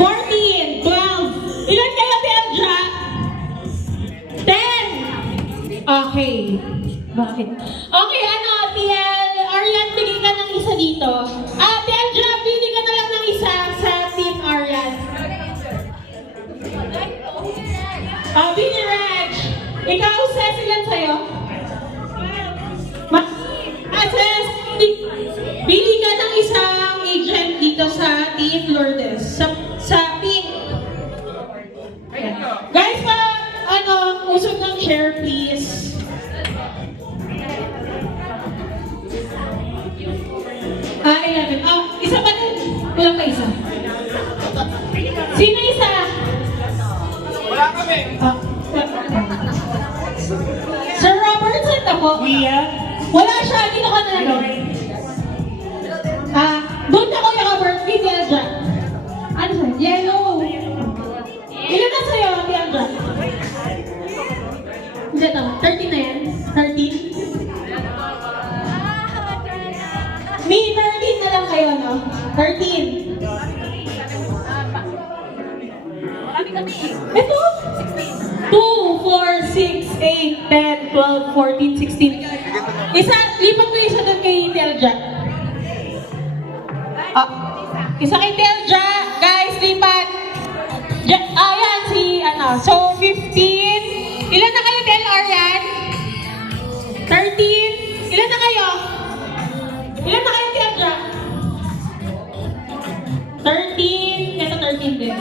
14. 12. Ilan kayo, TL Jack? 10! Okay. Bakit? Okay, TL Aryan, bigay ka ng isa dito. TL Jack, bigay ka na lang ng isa sa Team Aryan. Bini Reg. Ikaw, Ses, ilan sa'yo? Ses, bigay ka ng isang agent dito sa Team Lourdes. Sa pink. Guys, usog ng share, please. Isa pa din. Kulang ka isa. Sino isa? Wala kami. Sir Robertson na po. Wala siya. Dito ka na lang. Doon na Kuya Robert. Hindi na dyan. Ano siya? Yellow. Ilan na sa'yo, Kuya Jack? Hindi na. 13 na yan. 13? May 13 na lang kayo, no? 13. Ito? 2, 4, 6, 8, 10, 12, 14, 16. Lipat ko isa doon kay Telja. Isa kay Telja. Guys, lipat. Ayan, So, 15. Ilan na kayo, Tel Aryan? 13. Ilan na kayo? Ilan na kayo, Telja? 13. Ito 13 din.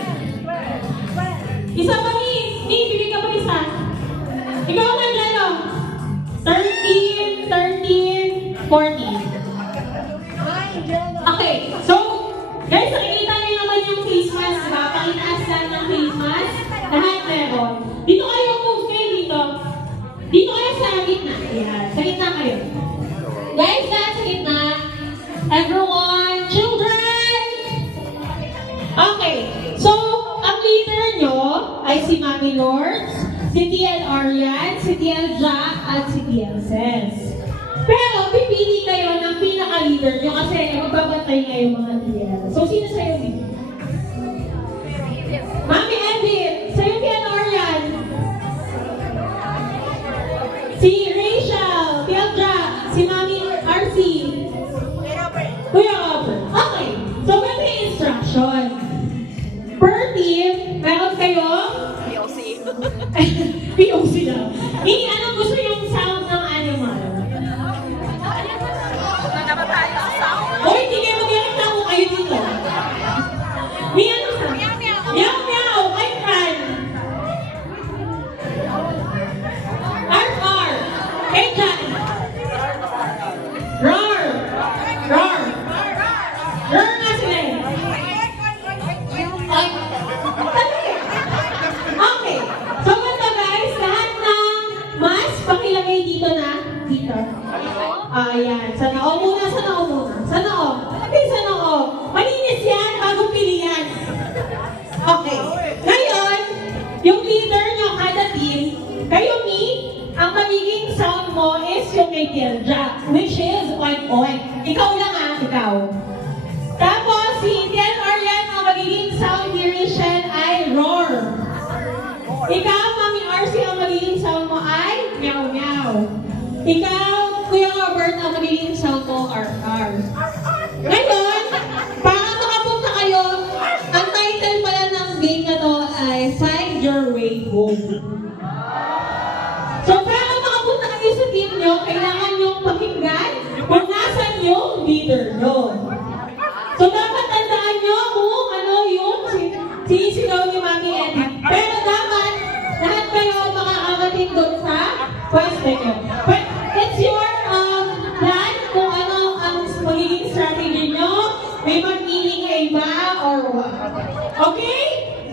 Isa pa, bibigay ka pa isa. Ikaw na dyan, 13, 13, 14. Okay, so, guys, nakikita niyo naman yung face mask, diba? Pakitaas lang ng face mask. Lahat meron. Dito kayo, move kayo dito. Dito kayo sa gitna. Yan, sa gitna kayo. Guys, lahat sa gitna. Everyone, children! Okay, so, ang leader nyo ay si Mami Lords, si TL Aryan, si TL Jack, at si TL Ses. Pero, pipili kayo ng pinaka-leader nyo kasi magbabantay nga yung mga TL. So, sino sa'yo, Bibi? Mami Edith, sa'yo TL Aryan. Si Rachel, TL Jack, si Mami RC. Kuya Robert. Okay, so ganito yung instruction. Per team, meron kayong POC lang. Anong gusto yung sound ng animal? Hoy, hindi kayo mag-iyak na kung kayo dito. May ano sa? Meow, meow. Kay Fran. Arf, arf. Kay Jan. Roar. Roar. Roar nga sila eh. Ay, dali. Okay. So, ito guys, lahat ng mas pakilagay dito na. Dito. Ayan. Sa noo muna, sa noo muna. Sa noo. Okay, sa noo. Malinis yan, bagong pili yan. Okay. Ngayon, yung leader nyo kada team, kayo me, ang magiging sound mo is yung kay Tielja, which is oink oink. Ikaw lang ah, ikaw. Tapos, si Tiel Arian, ang magiging sound variation ay roar. Ikaw, Mami RC, ang magiging sound mo ay meow meow. Ikaw, Kuya Robert, ang magiging sound mo R. Ngayon, para makapunta kayo, ang title pala ng game na to ay Find Your Way Home. So, para makapunta kayo sa team nyo, kailangan nyo pakinggan kung nasan yung leader nyo. So, dapat tandaan nyo kung ano yung sinisigaw ni Mami Edith. Pero dapat, lahat kayo makakarating doon sa pwesto nyo. But it's your plan kung ano ang magiging strategy nyo. May mag-iingay ba or what? Okay?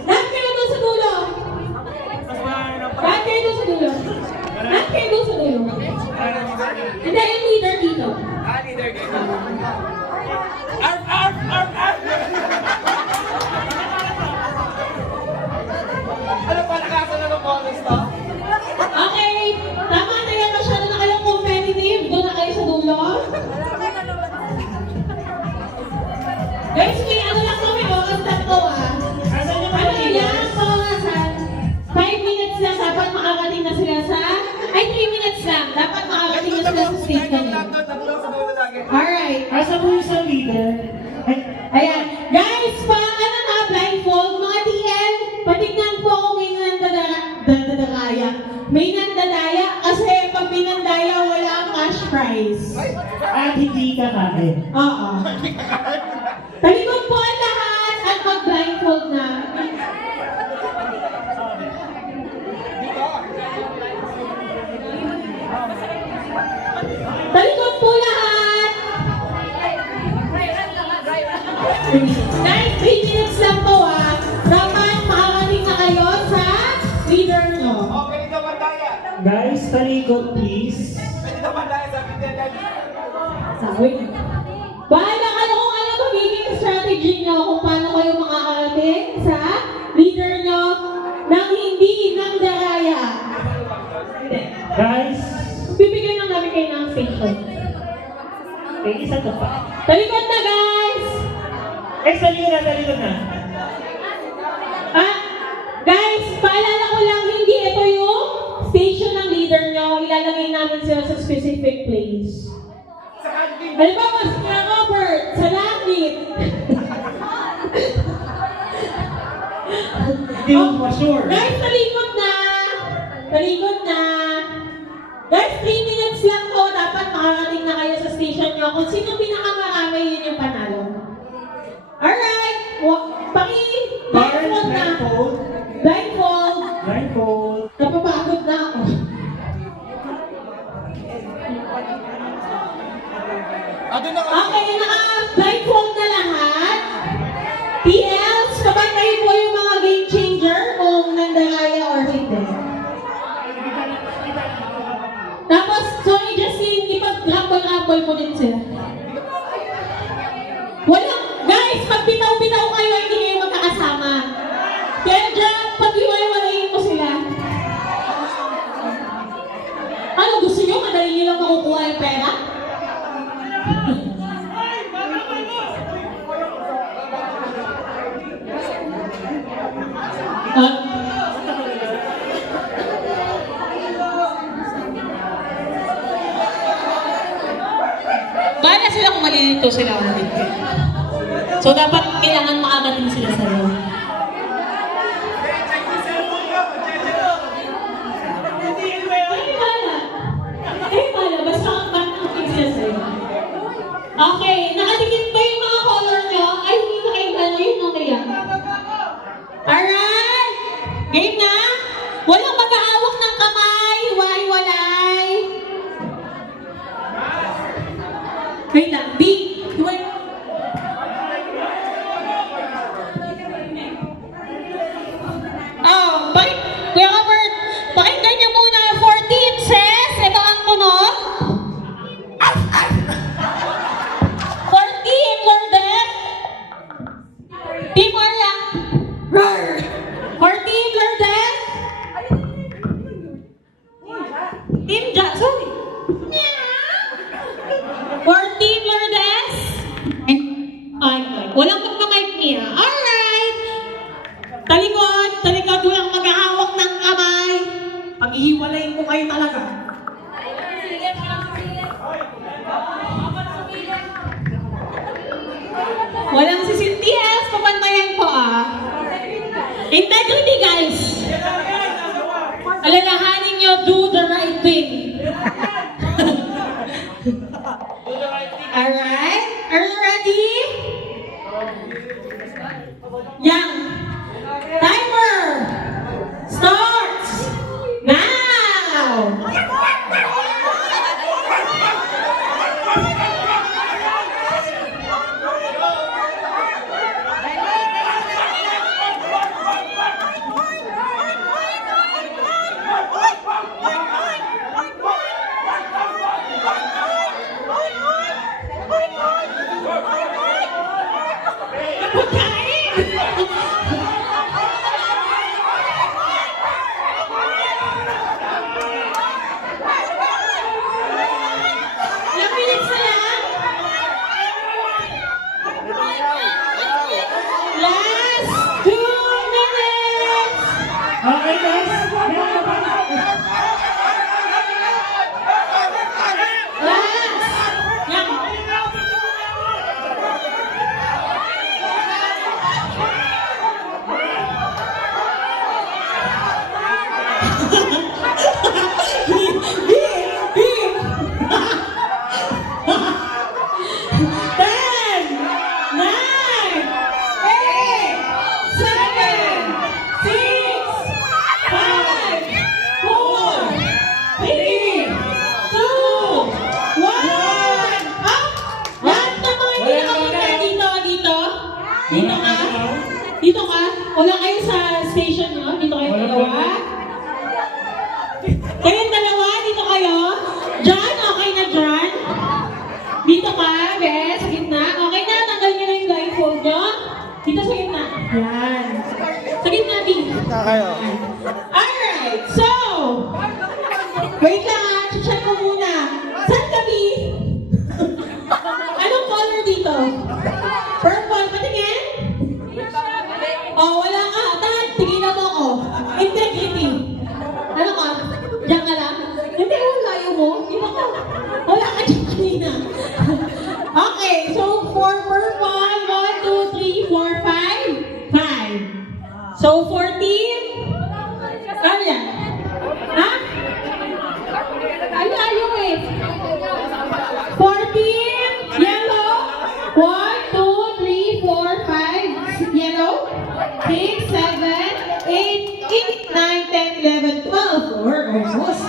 Lahat kayo doon sa dulo. Lahat kayo doon sa dulo. Lahat kayo doon sa dulo. Hindi, yung leader dito. Leader dito. Arf, arf, arf, arf! Ano pa, nakasala ng bonus to? Okay, tama na yan. Masyado na kayong competitive. Doon na kayo sa dulo. Guys, may ano lang kami, oras na to ah. Ano yan? Pawasan. 5 minutes lang. Dapat makakating na sila sa... Ay, 3 minutes lang. Dapat makakating na sila sa stage na yun. Alright. Asa po yung sa leader? Ayan. Guys, ano na, blindfold. Mga TL, patignan po kung may nandadaya. May nandadaya kasi pag pinandaya, wala ang cash prize. At hindi ka kakain. Oo. Talikod po ang lahat at mag-blindfold na. Talikod po lahat. Guys, 3 minutes lang po ah. Dapat makakating na kayo sa leader nyo. Oh, pwede na mandaya. Guys, talikod please. Pwede na mandaya sa Pilipinas. Sabi. Bahala ka na kung ano magiging strategy nyo kung paano kayo makakarating sa leader nyo nang hindi ng daraya. Guys, Bibigyan lang namin kayo ng station. may isa ka pa. Talikod na guys! Talikod na. Ah, guys, paalala ko lang, hindi ito yung station ng leader nyo. Ilalagay namin sila sa specific place. Halimbawa, si Kuya Robert, sa langit. Hindi mo pa sure. Guys, talikod na! Talikod na! Guys, 3 minutes lang po. Dapat makarating na kayo sa station nyo. Kung sino pinakamarami, yun yung panalo. Alright! Blindfold na. Blindfold. Blindfold. Napapagod na ako. Okay, naka-blindfold na lahat. PLs, kapag kayo po yung mga game changer kung nandaraya or hindi. Tapos, sorry Justin, ipag-rumble-rumble mo din sila. Walang, guys, pag bitaw-bitaw kayo, hindi kayo magkakasama. Kaya dyan, pag-iwalay-walayin mo sila. Ano, gusto nyo? Madali nyo lang makukuha yung pera? Bahala sila kung malilito sila o hindi. So, dapat kailangan makakating sila sa iyo. Game na? Walang mag-aawak ng kamay. Hiwa-hiwalay. Wait lang. B. Oh, Kuya Robert, pakinggan niyo muna. 14 says, ito ang tunog. 14, Lourdes. Team Arya. Roar. 14, Lourdes. Team Sorry. 14, Lourdes. Ay, walang magkamay niya. Alright. Talikod, walang mag-ahawak ng kamay. Pag-ihiwalayin ko kayo talaga. Walang sisintias, papantayan po Integrity, guys. Alalahanin nyo, do the right thing. Alright? Are you ready? Yang. Timer starts now. Ilang minutes na lang? Last 2 minutes! Okay, guys. Meron na ba? Last! Yan. Beep! 10, 9, 8, 7, 6, 5, 4, 3, 2, 1, up! Lahat ng mga hindi nakakita dito. Dito ka. Dito ka. Wala kayo sa station nyo. Dito kayo dalawa. Kayong dalawa, dito kayo. Diyan, okay na dyan. Dito ka, bes, sa gitna. Okay na, tanggal nyo na yung blindfold nyo. Dito sa gitna. Yan. Sa gitna, B. Alright, so, wait lang check ko muna. Saan ka, B? Anong color dito? Purple, patingin? Oh, wala ka. Tingnan mo ako. Integrity. Ano ka? Diyan ka lang? Hindi, layo mo. Dito ka. Wala ka dyan kanina. Okay, so for purple, 1, 2, 3, 4, 5. 5. So 14. Ano yan? Ha? Ay, layo eh. 14. Yellow. 1, 2, 3, 4, 5. Yellow. 6, 7, 8, 9, 10, 11, 12. We're almost.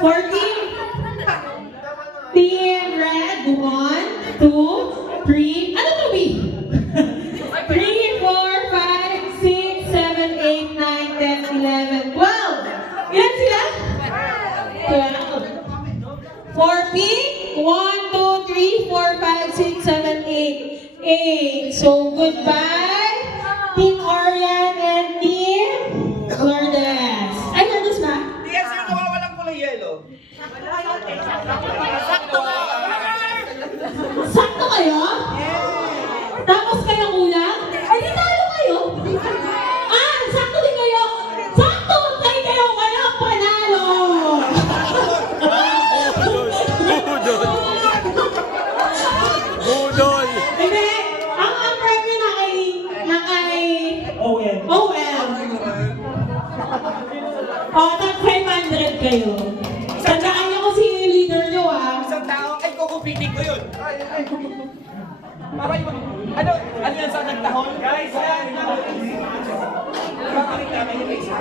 14. Team red. 1, 2, 3. Ano to, B? 3, 4, 5, 6, 7, 8, 9, 10, 11, 12. Ilan sila? 12. 4 pink. 1, 2, 3, 4, 5, 6, 7, 8. 8. So, goodbye, Team Orion and Team Lourdes. Ay, Lourdes ba? Yes, yung nawawalang kulay yellow. Sakto kayo? Tapos kayo kulang? Ay, di talo kayo? Sakto din kayo? Sakto! Kayo panalo! Budol! Hindi, ang premyo na kay OM. Tag 500 kayo. Tandaan niyo kung sino yung leader niyo, Isang tao, ay kukupitin ko yun. Para yung, ano yan sa nagtahon? Guys, yan. Bakit namin yung isa?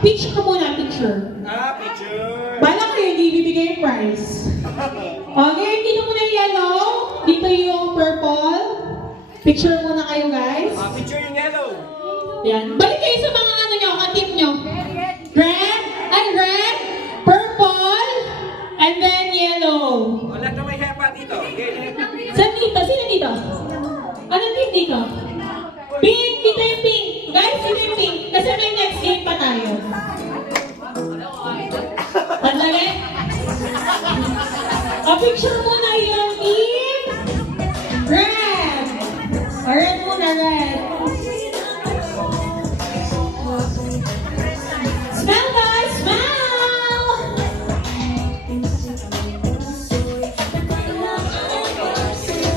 picture ka muna, picture. Picture. Bala kayo, hindi bibigay yung prize. Okay, dito muna yung yellow. Dito yung purple. Picture muna kayo, guys. Picture yung yellow. Yan. Balik kayo sa mga ano nyo, katip nyo. Red, purple, and then yellow. Wala na may hepa dito. Saan dito? Sino dito? Ano dito? Pink! Dito yung pink! Guys, dito yung pink. Kasi may next game pa tayo. Sandali. Picture muna yung team. Red! Red muna, red. Smell, guys! Smell!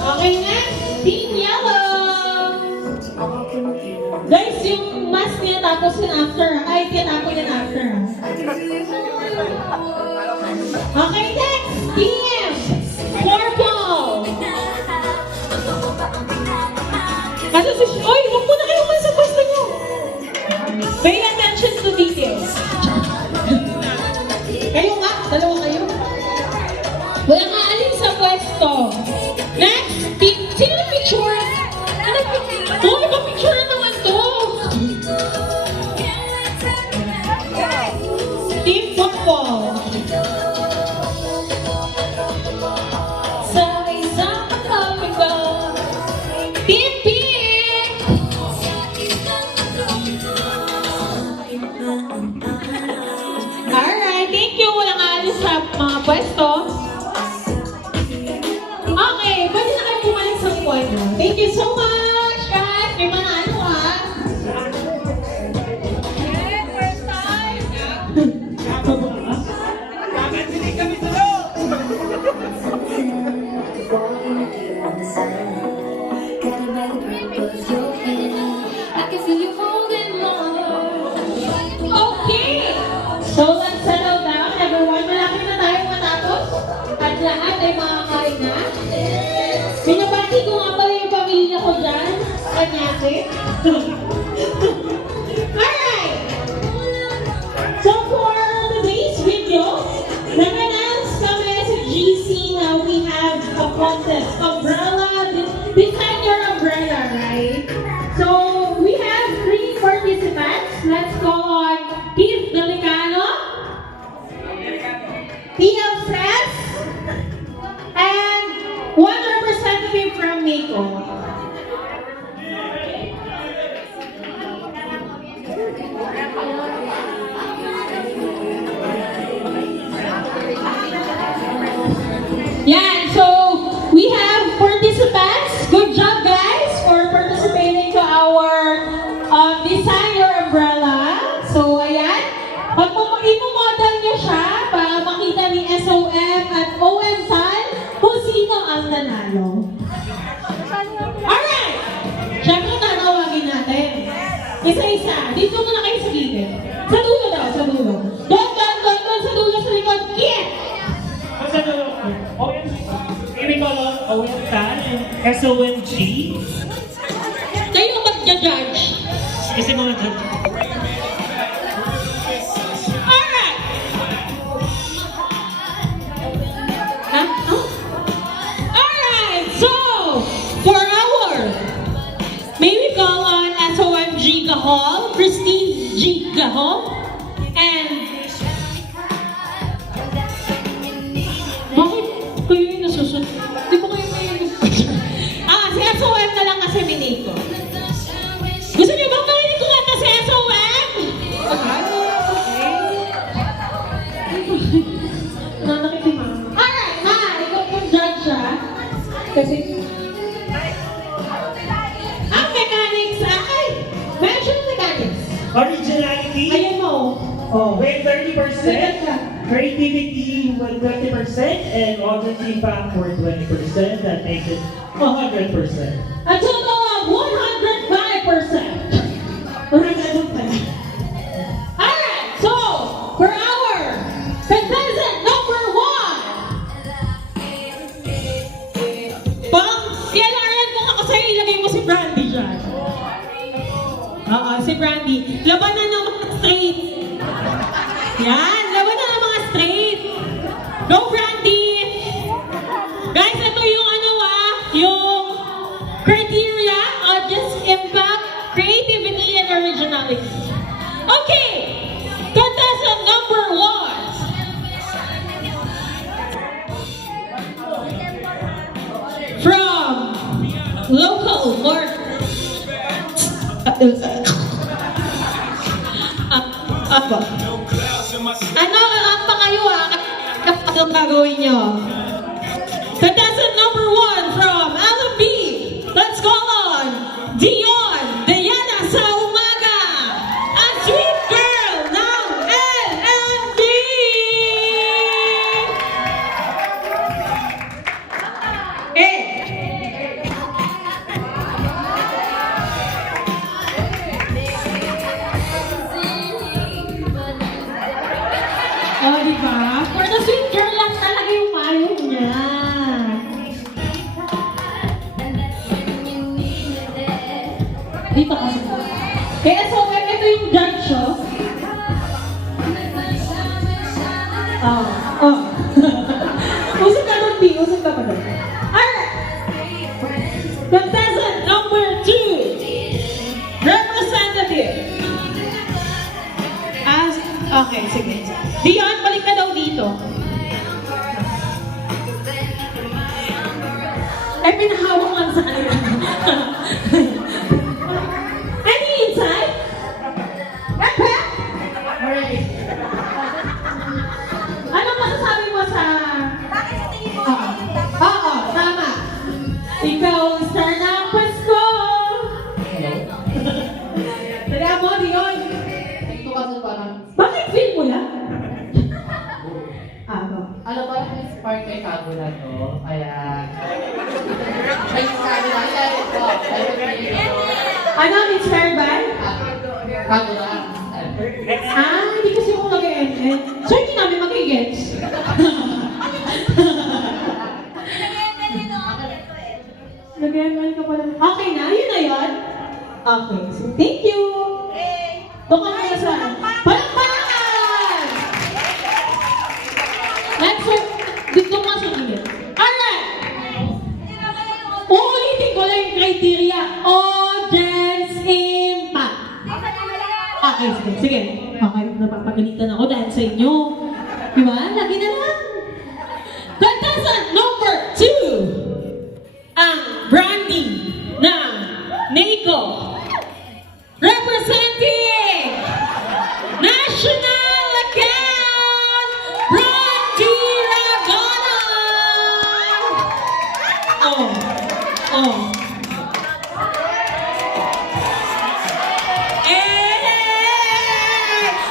Okay, next. Team yellow. Guys, yung mask niya tapos yun after. Ay, tinapon yun after. Okay, next. Team purple. Kasi oy, huwag mo na kayo sa pwesto nyo. Pay attention to details. Kayo nga, dalawa kayo. Wala nga alin sa pwesto. Next, sino na picture? Ano picture? Oh, iba picture na naman to. Team football. Sa isang kamigo. Team pink. Alright, thank you. Walang alis sa mga pwesto. Okay, pwede na kayo bumalik sa kwadro. Thank you so much, guys. May manalo ha. Bakit hindi kami tulog? Okay. So, let's settle down. Everyone, malapit na tayo matapos. At lahat ay makakain na. Binabati ko nga pala yung pamilya ko dyan. Kanyate. Alright. So, for today's video, nag-announce kami sa GC na we have a contest. Umbrella, design your umbrella, right? So, we have 3 participants. Let's go on Keith Delicano, Tia Fres, and one representative from NACO. Yeah, so we have participants. Good job, guys, for participating to our design your umbrella. So, ayan. Imo-model nyo siya para makita ni SOM at OM San kung sino ang nanalo. Alright! Siyempre, tatawagin natin. Isa-isa. Dito muna kayo sa gilid. Sa dulo daw, sa dulo. Doon, sa dulo, sa likod. Kit! Sa dulo, Amy Colon, OM Tan, and SOMG. Kayo mag-judge. Kasi mga dyan. Alright! Huh? Alright, so, for our, may we call on SOMG Gahol, Christine G. Gahol, and bakit kayo yung nasusunod? Di ba kayo yung si SOM na lang kasi miniko. Gusto niyo bang marinig ko kanta si SOM? Alright, ikaw yung judge ha. Kasi ang mechanics ay mention mechanics. Originality. Ayan mo. With 30%. Sikat ka. Creativity with 20% and obviously back for 20%. That makes it 100%. A total of 105%. Alright, so for our contestant number 1. Kailangan mo nga kasi ilagay mo si Brandy dyan. Si Brandy. Labanan naman straight. Go, Brandy! Guys, ito yung yung criteria, audience impact, creativity, and originality. Okay! Contestant number 1. From local market. Ang pa kayo Anong gagawin nyo? Contestant number 1 from LMB. Let's call on Dion Diana sa umaga. A sweet girl ng LMB. Oh, diba? For the sweet girl lang talaga yung payo niya. Dito kasi. Kaya so, ito yung judge, oh. Usap ka nun, B. Usap ka pa nun. Alright. Contestant number 2. Representative. Okay, sige. Dion, balik ka daw dito. Ay, pinahawak lang sa kanila. Any insight? Okay? Alright. Anong masasabi mo sa... Oo, tama. Ikaw, star ng Pasko. Tala mo, Dion. Bakit feel mo lang? Alam mo, spark kay Kago na to, kaya... May sabi na, Ano, inspired by? Kago na. Hindi kasi ako nag-e-end. So, hindi namin mag-i-gets. Nag-e-end ka pala. Okay na? Yun na yun? Okay. So, thank you! Doon ka na sa... Palakpakan! Next one. Dito ka sa ulit. Alright! Uulitin ko lang yung criteria. Audience impact. Okay, sige. Sige. Okay, napapagalitan ako dahil sa inyo. Diba? Lagi na lang. Contestant number 2. Ang Brandy ng NACO. Representing National Account, Brandy Ragana!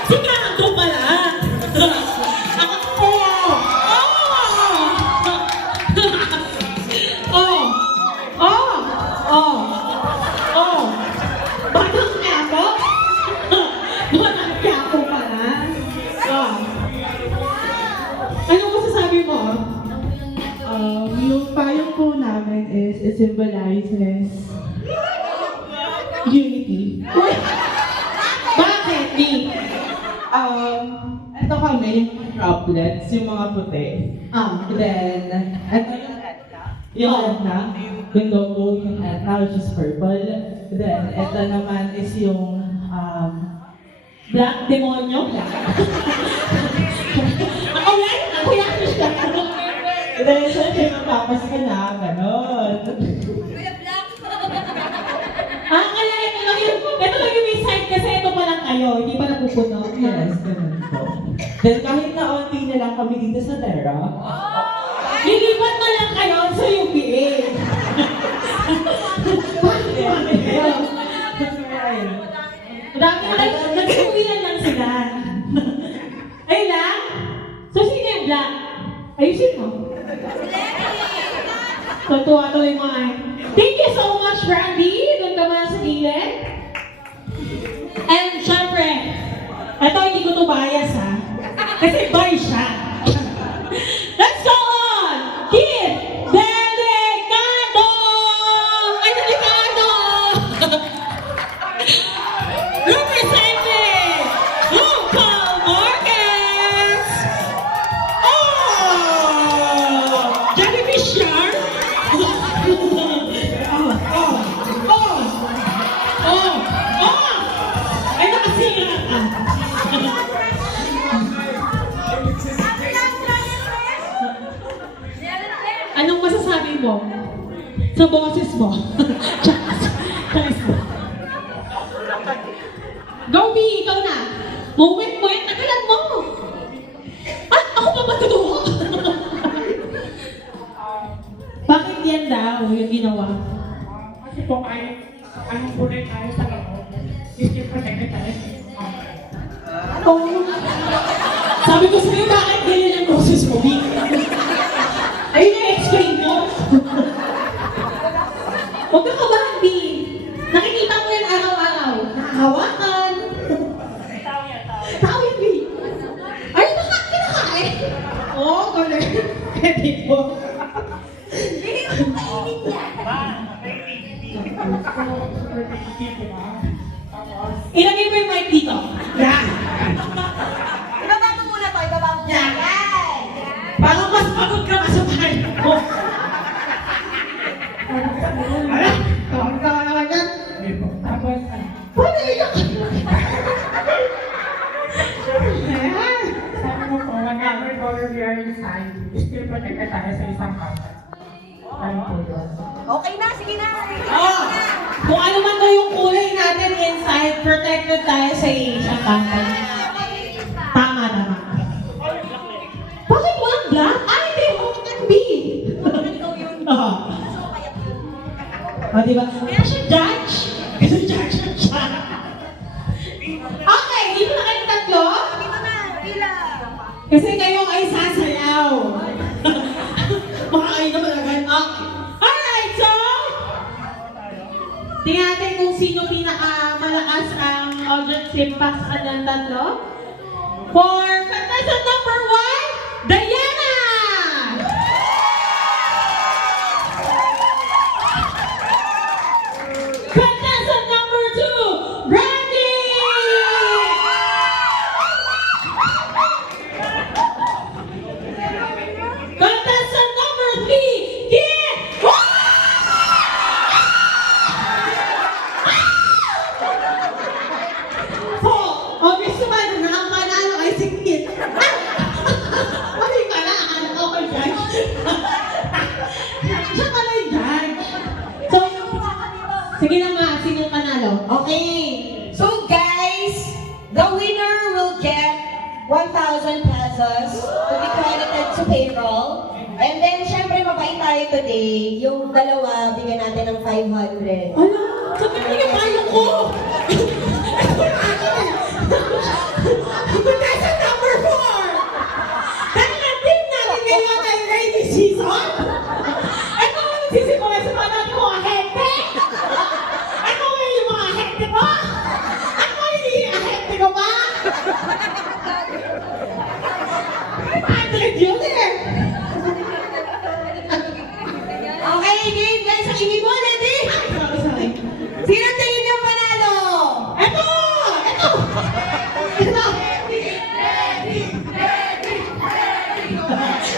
Si Kanto pala! Batang Quiapo? Batang Quiapo pala? Ano masasabi mo? Yung payong po namin is it symbolizes unity. Bakit, Di? Ito kami, yung droplets, yung mga puti. Then, ito yung Etna, yung logo, yung Etna, which is purple. Then, ito naman is yung Black Demonyo? Ako yan? Ako yan? then, syempre, magpapas ka na, ganon. Kaya ito lang yung side kasi ito pa lang kayo, hindi pa napupuno. Yes, ganun po. Then, kahit na onti na lang kami dito sa Terra, Lilipat na lang kayo sa UPA. Dami lang, nag-uwilan lang sila. Ayun lang? So, sino yung black? Ayusin mo. Tatuwa tuloy mo ay. Thank you so much, Brandy. Doon ka muna sa gilid. And syempre, ito hindi ko to bias ha. Kasi boy siya. Let's go on! Kid Delicado! Ay, Delicado! Representing local markets! Oh! masasabi mo? Sa boses mo. Charis mo. Go, B, ikaw na. Moment mo yan, tagalan mo. Ah, ako pa ba ito? Bakit yan daw yung ginawa? Kasi po ay, anong kulay tayo sa loob, isip ko tayo. Oh. Sabi ko sa'yo, bakit ganyan ang boses mo, B? Ayun yung explain mo. Huwag ka kabahan, B. Nakikita mo yan araw-araw. Nakahawakan. Tao yan, B. Ay, kinakain. Oo, correct. Pwede po. Ilagay mo yung mic dito. Yan. Ibaba mo muna to, ibaba mo. Yan. Parang mas pagod ka pa sa bahay mo. Ala, tawag-tawa naman yan. Pwede iyak. Ayan. Sabi mo po, whenever we are inside, still protected tayo sa isang kasa. Ano po yun? Okay na, sige na. Oh, kung ano man daw yung kulay natin inside, protected tayo sa isang company. Tama naman. Bakit walang black? Ay, hindi. Huwag kang B. Oo. O, diba? Kaya siya judge. Kasi judge na siya. Okay, dito na kayong tatlo. Dito na, bilang. Kasi kayo ay sasayaw. Baka kayo naman agad. Alright, so, tingnan natin kung sino pinakamalakas ang audience impact sa kanilang tatlo. For contestant number 1, Diana! Contestant number 2, Brandy! Contestant number 3, Kit! Po, gusto ba na ang manalo ay si Kit? Mali pala, akala ko kay judge. Siya pala yung judge. So, sige na nga, sino panalo? Okay. So guys, the winner will get 1,000 pesos to be credited to payroll. And then, syempre, mabait tayo today. Yung dalawa, bigyan natin ng 500. Ala, sabi mo yung payo ko! Contestant number 4! Dahil ang team natin ngayon ay rainy season! Ito ang nagsisimula sa mga natin mga hente! Ako ngayon yung mga hente ko! Ako hindi ang hente ko ba? 100 yun eh! Okay, game guys, ang ingin mo, ready? Sorry. Sino tingin yung panalo? Ito! Ito! Ito!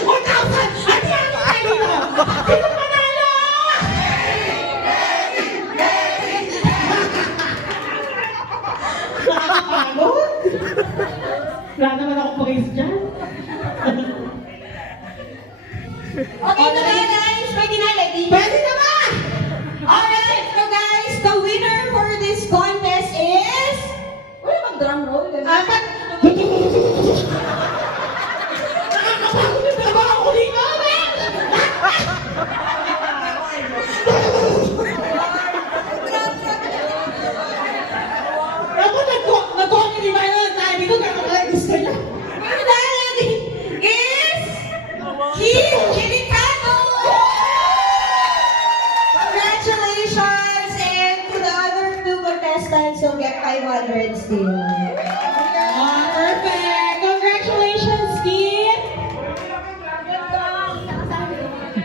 1,000! At yan ang tayo dito! Sino panalo? Nakakapagod? Wala naman ako pag-is dyan. Okay na ba guys? Pwede na, ready? Pwede naman! Alright, so guys, the winner for this contest is... Wala bang drum roll? Apat! Nakakapagod yung trabaho ko dito, man! Ako nag-comedy ba yun? Tayo dito, gano'n ka gusto niya. Dahil is... Keith Chilicano! Congratulations! And to the other two contestants, you'll get 500 still. Perfect! Congratulations, Keith!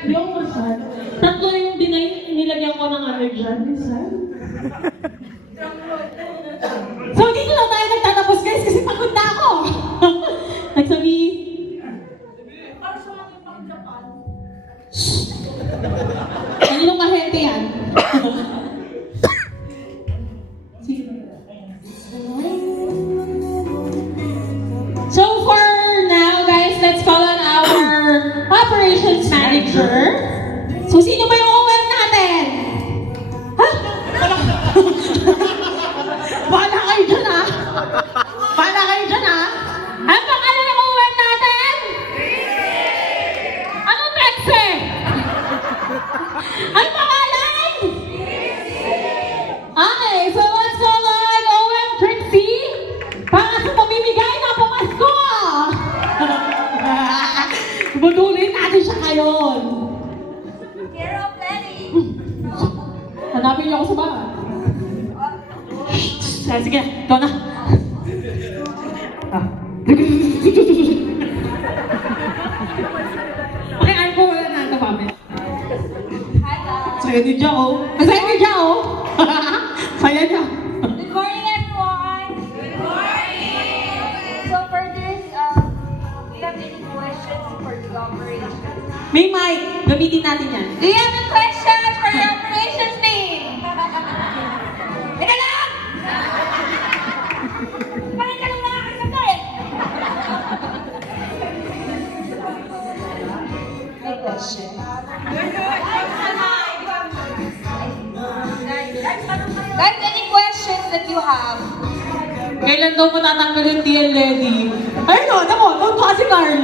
Yung masan. Tatlo yung nilagyan ko ng ano dyan, Misan. So, dito lang tayo nagtatapos, guys, kasi pagod na ako. Nagsabi... Ano kahente yan? So for now, guys, let's call on our operations manager. Kukunin natin siya ngayon. Hero Lenny. Hanapin niyo ako sa bahay. Sige, ikaw na. Okay, ano po wala na ito, mami? Hi guys. Saya ni Jao. Saya ni Jao. Saya niya. Good morning, everyone. Good morning. So for this, do you have any questions for the operations? May mic. Gamitin natin yan. Do you have any questions for your operations team? Teka lang! Bakit ka lang nakakasagot? May question. Guys, any questions that you have? Kailan daw matatanggal yung TL Lady? Ay, no, doon ko kasi Carl.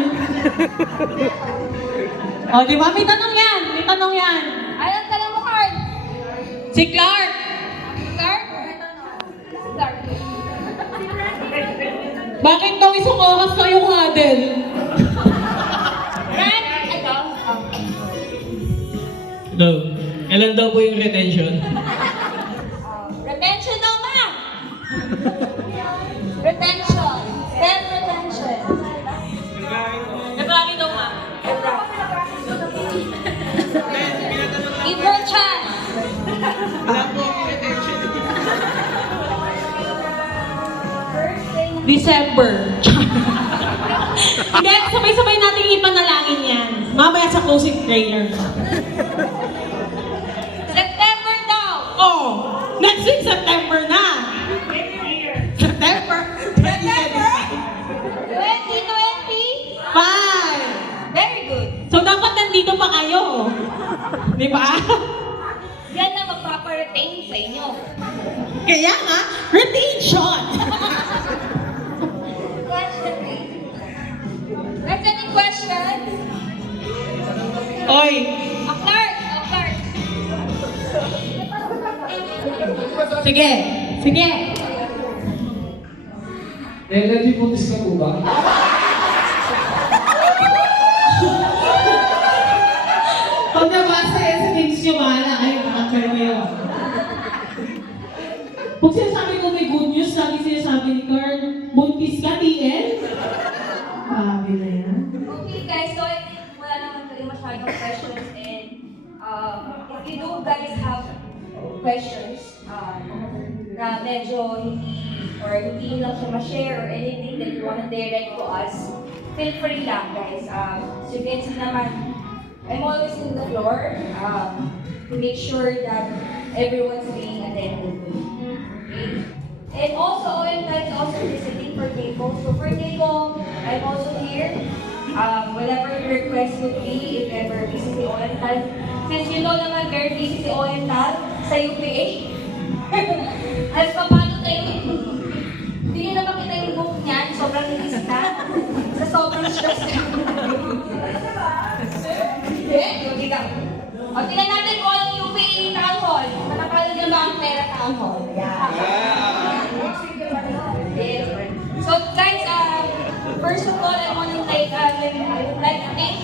O, di ba? May tanong yan. May tanong yan. Anong tanong mo, Carl? Si Clark. Clark? Clark. Bakit daw isang oras kayo huddle? Ren? Ito? No. Kailan daw po yung retention? Retention daw, ma'am! Retention. Self-retention. Naglaki daw ka. Give her a chance. December. Hindi, sabay-sabay natin ipanalangin yan. Mamaya sa closing prayer. September daw. Oh, next week September na. September. September? 2020? Bye. Very good. So dapat nandito pa kayo. Di ba? Yan na magpapa-retain sa inyo. Kaya nga, retention. Question, please. There's any question? Oy, Clark. Clark. sige. Sige. Energy putis ka po ba? Pag nabasa yan sa things nyo, bahala kayo. Makakar kayo. Pag sinasabi ko may good news, lagi sinasabi ni Carl, buntis ka, TL? Grabe na yan. Okay guys, so I think wala naman kayo masyadong questions and if you do guys have questions na medyo hindi lang siya ma-share or anything that you want to direct to us, feel free lang guys. So you can see naman, I'm always in the floor to make sure that everyone's being attended to. Okay? And also, OM is also visiting for Keiko. So for Keiko, I'm also here. Whatever your request would be, if ever busy si OM-TAL. Since you know naman very busy si OM-TAL sa UPA. As paano tayo, hindi nyo na makita yung book niyan, sobrang inis na. Sa sobrang stress na. Hindi ka. O, tingnan natin kung anong UPA Town Hall. Manapalo niyo ba ang pera Town Hall? So guys, first of all, I want to like to thank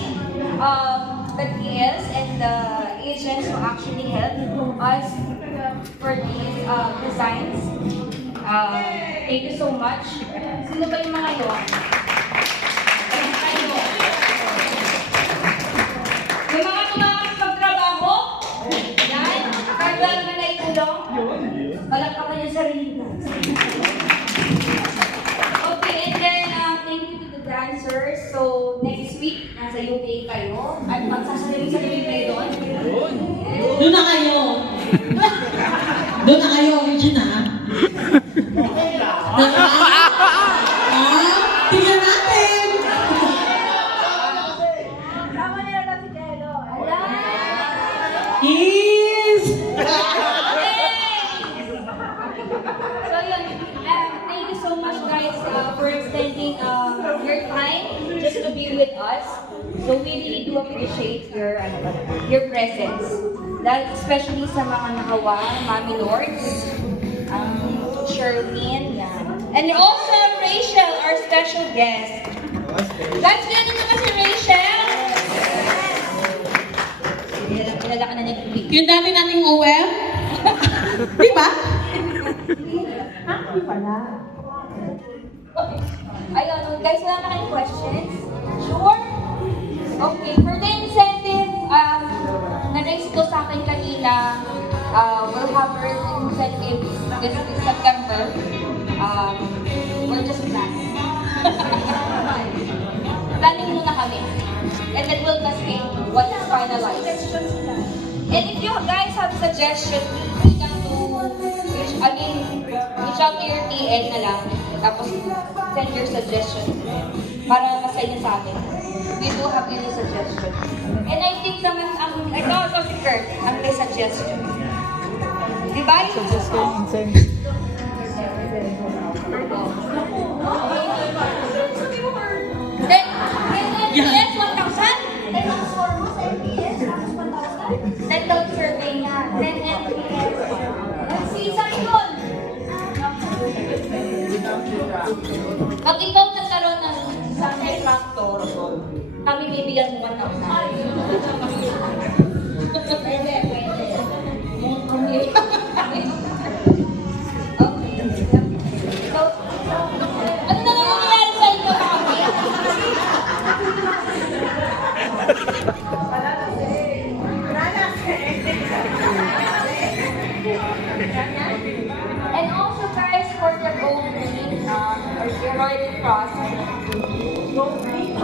the TLs and the agents who actually helped us for these designs. Thank you so much. Sino ba yung mga yun? Yung mga tumakas magtrabaho? Yan. Kagawin mo na itulong? Balakpakan yung sarili mo. Okay, and then thank you to the dancers. So, next week, nasa UPA kayo. At magsasalimin kayo doon. Doon na kayo. Doon na kayo, Regina. Tingnan natin. Tama nila na si Jello. Is. So yun, thank you so much guys for extending your time just to be with us. So we really do appreciate your presence. That especially sa mga nakawa, Mami Lords, Charlene, and also Rachel, our special guest. Let's get into Rachel. Yung dati nating OM? Di ba? Hindi pala. Ayun, guys, wala na kayong questions? Sure? Okay, for the incentive, na-raise ko sa akin kanina, we'll have our incentives this September. We're just planning. Planning muna kami. And then we'll cascade what is finalized. And if you guys have suggestions, you can reach out to your TL na lang. Tapos send your suggestions para masaya sa amin. We do have your suggestions. And I think naman, ito si Kurt, ang may suggestion. Diba? Then, MPS 1,000? 10,000 survey na. 10 MPS. Season yun. Pag ikaw nagkaroon ng sunday tractor, kami bibigyan mo 1,000. Pwede. Okay. So, ano na naman nangyari sa inyo kami? And also guys, for the gold green, or steroid cross, gold green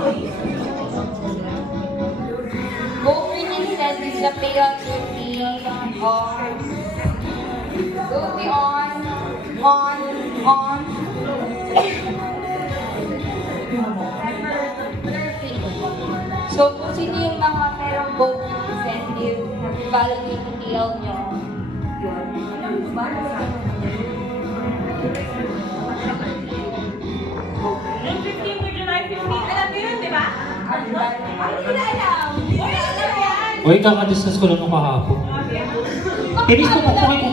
instead is the payout will be on. So, kung sino yung mga merong gold green incentive, validate yung TL nyo, yun. Uy, kakadiscuss ko lang nung kahapon. Tinis ko po kayo.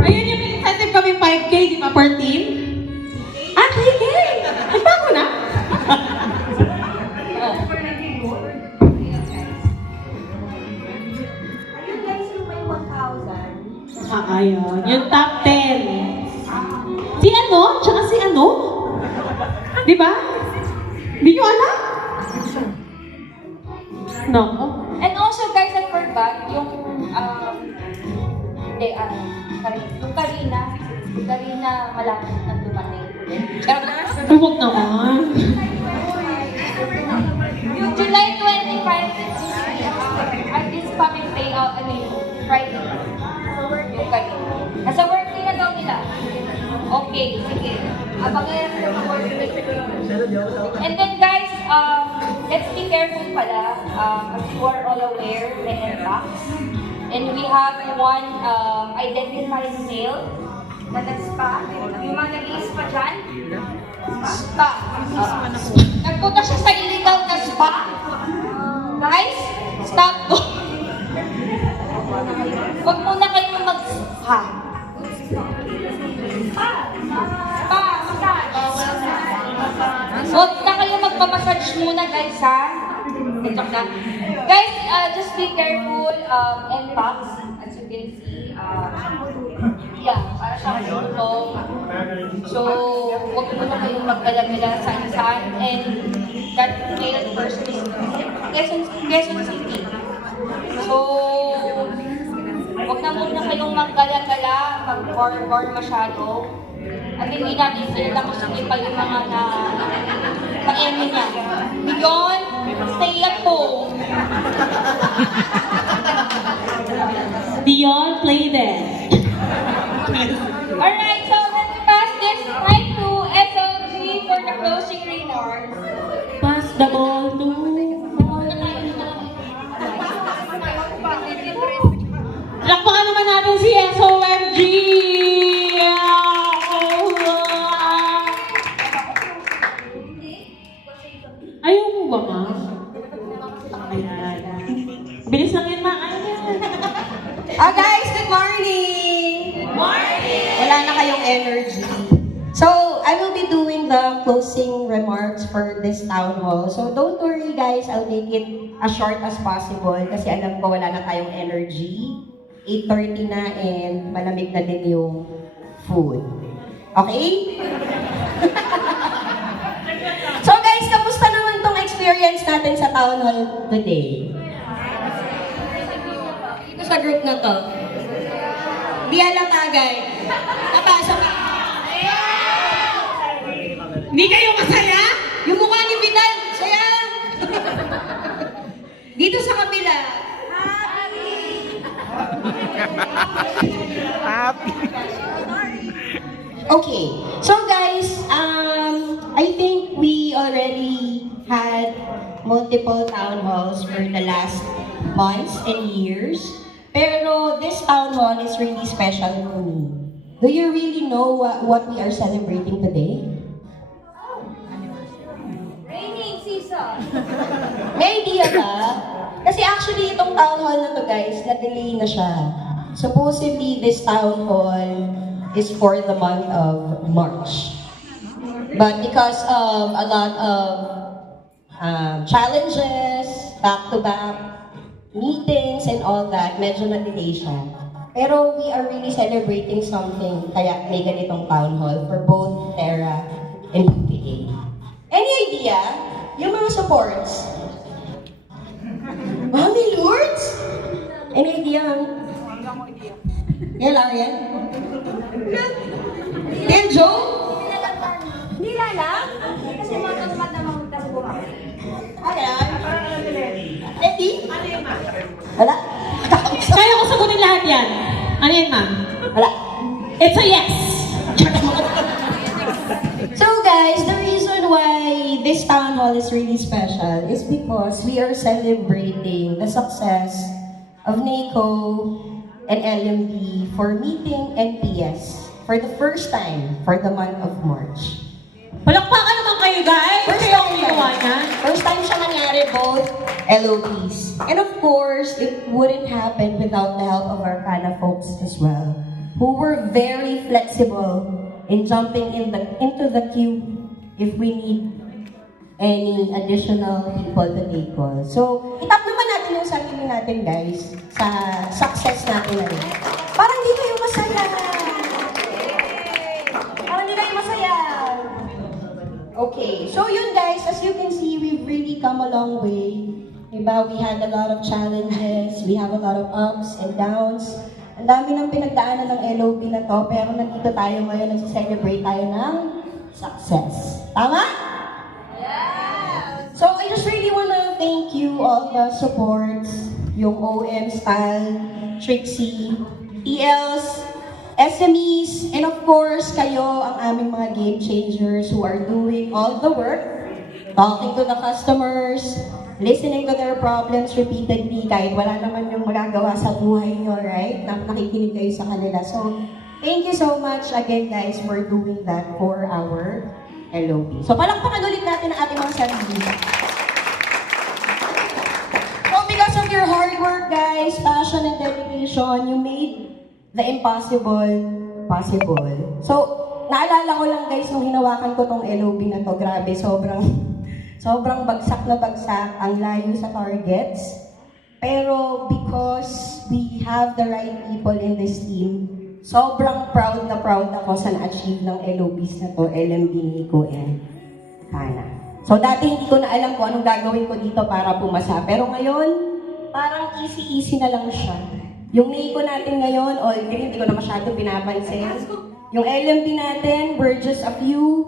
Ayun yung incentive kami 5K, di ba, per team? Ah, 3K! Ay, bago na? Ayun guys, yung may 1,000. Ayun. Yung top 10. Si ano? Tsaka si ano? Di ba? Di nyo alam? No. And also guys, I forgot yung Karina malapit na dumating. Ay, huwag naman. Yung July 25, at this coming payout, Friday. Yung Karina. Nasa workday na daw nila. Okay, sige. Abangan na sa workday. And then guys, let's be careful pala. As you are all aware, the NTAX. And we have one identified male na nag-spa. Yung mga nag-i-spa dyan. Spa. Nagpunta siya sa illegal na spa. Guys, stop to. Huwag muna kayong mag-spa. Spa, massage. Huwag na kayong magpamassage muna guys ha. Guys, just be careful and packs, as you can see. Para siyang tulong. So, huwag muna kayong magpalagala saan-saan. And that male person is Quezon City. So, huwag na muna kayong magpalagala, mag-forward masyado. At hindi natin sila kung sige pa yung mga pa-eme niya. Beyond, stay at home. Beyond, play dead. Alright, so let me pass this mic to SLG for the closing remarks. Pass the ball to... Lakpakan naman natin si SOMG! Ayaw mo ba, ma? Ayan. Bilis lang yun, ma. Ayan. Guys, good morning! Good morning! Wala na kayong energy. So, I will be doing the closing remarks for this town hall. So don't worry guys, I'll make it as short as possible kasi alam ko wala na tayong energy. 8:30 na and malamig na din yung food. Okay? So guys, kamusta naman tong experience natin sa town hall today? Ito sa group na to. Di halata guys. Napasok ka. Hindi kayo masaya? Yung mukha ni Vidal, saya! Dito sa kabila. Happy. Okay, so guys, I think we already had multiple town halls for the last months and years. Pero this town hall is really special for me. Do you really know what we are celebrating today? Raining season. May idea ba? Kasi actually, itong town hall na to guys, na-delay na siya. Supposedly, this town hall is for the month of March. But because of a lot of challenges, back-to-back meetings and all that, medyo na-delay siya. Pero we are really celebrating something, kaya may ganitong town hall for both Terra and UPA. Any idea? Yung mga supports? Mami Lourdes? Any idea? Yan, Arian? Yan, Joe? Hindi na lang. Kasi mga naman kasi bumalik. Ayan. Eddie? Wala? Kaya ko sagutin lahat yan. Ano yan, ma'am? Wala. It's a yes! So guys, the reason why this town hall is really special is because we are celebrating the success of NACO and LMB for meeting NPS for the first time for the month of March. Palakpakan naman kayo, guys! First Kaya time ako ginawa niyan. First time siya nangyari, both LOBs. And of course, it wouldn't happen without the help of our Kana folks as well, who were very flexible in jumping into the queue if we need any additional people to take calls. So, itap naman natin yung sarili natin, guys, sa success natin na rin. Parang di kayo masaya. Parang di kayo masaya. Okay, so yun guys, as you can see, we've really come a long way. Diba? We had a lot of challenges, we have a lot of ups and downs. Ang dami ng pinagdaanan ng LOB na to, pero nandito tayo ngayon, nag-celebrate tayo ng success. Tama? So I just really wanna thank you all the supports, yung OM Style, Trixie, ELs, SMEs, and of course, kayo ang aming mga game changers who are doing all the work, talking to the customers, listening to their problems repeatedly, kahit wala naman yung magagawa sa buhay nyo, right? Nakikinig kayo sa kanila. So, thank you so much again, guys, for doing that for our LOB. So, palakpakan ulit natin ang ating mga sarili. So, because of your hard work, guys, passion and dedication, you made the impossible possible. So, naalala ko lang, guys, nung hinawakan ko tong LOB na to, grabe, sobrang bagsak na bagsak, ang layo sa targets. Pero because we have the right people in this team, sobrang proud na proud ako sa na-achieve ng LOBs na to, LMB, NACO, and Kana. So dati hindi ko na alam kung anong gagawin ko dito para pumasa. Pero ngayon, parang easy-easy na lang siya. Yung NACO natin ngayon, all green, hindi ko na masyadong pinapansin. Yung LMB natin, we're just a few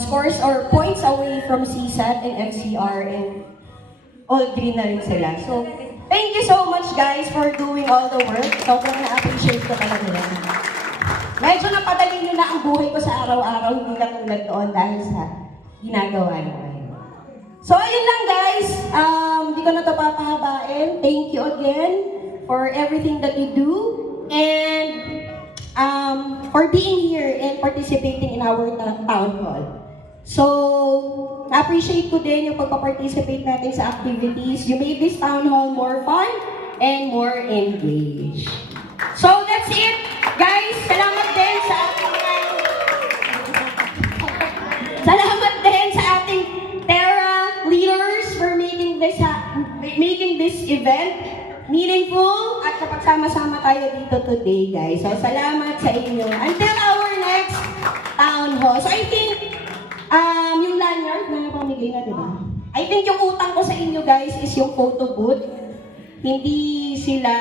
scores or points away from CSAT and FCR, and all green na rin sila. So, thank you so much guys for doing all the work. Sobrang na-appreciate ko talaga yan. Medyo napadali nyo na ang buhay ko sa araw-araw, hindi katulad noon dahil sa ginagawa nyo. So, ayun lang guys. Hindi ko na ito papahabain. Thank you again for everything that you do. And for being here and participating in our town hall. So, na-appreciate ko din yung pagpa-participate natin sa activities. You made this town hall more fun and more engaged. So, that's it. Guys, salamat din sa ating mga... event. Meaningful at kapagsama-sama tayo dito today, guys. So, salamat sa inyo. Until our next town hall. So, I think, yung lanyard na napamigay na, di ba? I think yung utang ko sa inyo, guys, is yung photo booth. Hindi sila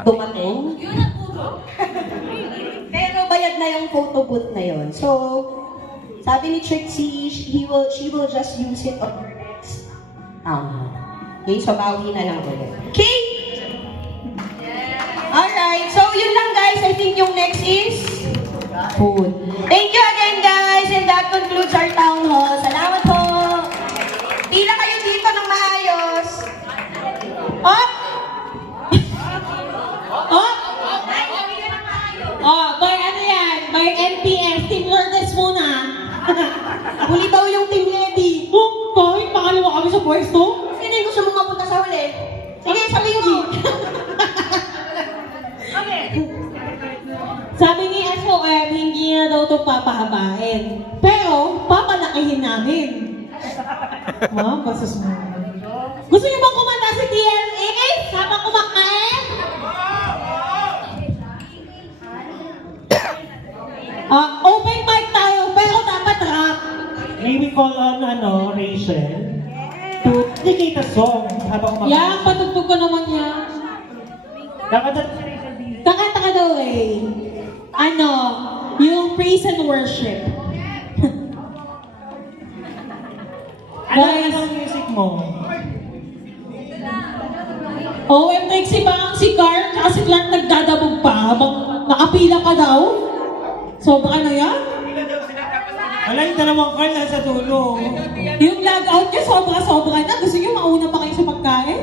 dumating. Pero bayad na yung photo booth na yon. So, sabi ni Trixie, she will just use it on her next town hall. Okay, so bawi na lang ulit. Okay? Alright, so yun lang guys. I think yung next is food. Thank you again guys, and that concludes our town hall. Salamat po. Pila kayo dito ng maayos. Oh! Oh! Oh, by ano yan? By NPS, Team Lourdes muna. Huli daw yung Team Lady. Oh, boy, pakalawa kami sa pwesto. Sino yung gusto mong mapunta sa huli? Sige, sabihin mo. Sabi ni SOM, hindi na daw ito papahabain. Pero, papalakihin namin. Ha? Basas mo. Gusto niyo bang kumanta si TLA? Habang kumakain? Open mic tayo, pero dapat rap. May we call on, Rachel to dedicate a song habang kumakain. Yan, patugtog ko naman yan. Dapat na si Rachel din. Kakanta ka daw eh. Yung praise and worship. Guys, Anong music mo? Trixie ba si Clark? Tsaka si Clark nagdadabog pa habang nakapila ka daw? Sobra na yan? Wala yung dalawang Carl nasa dulo. Yung log out niyo, sobra-sobra na. Gusto niyo mauna pa kayo sa pagkain?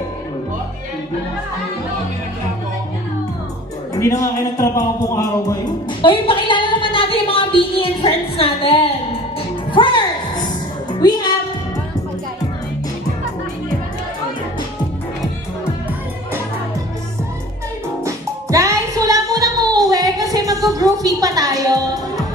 Hindi na nga kayo nagtrabaho pong araw ba yun? Oy, pakilala naman natin yung mga BE and friends natin. First, we have guys, wala munang uuwi kasi mag-groupie pa tayo.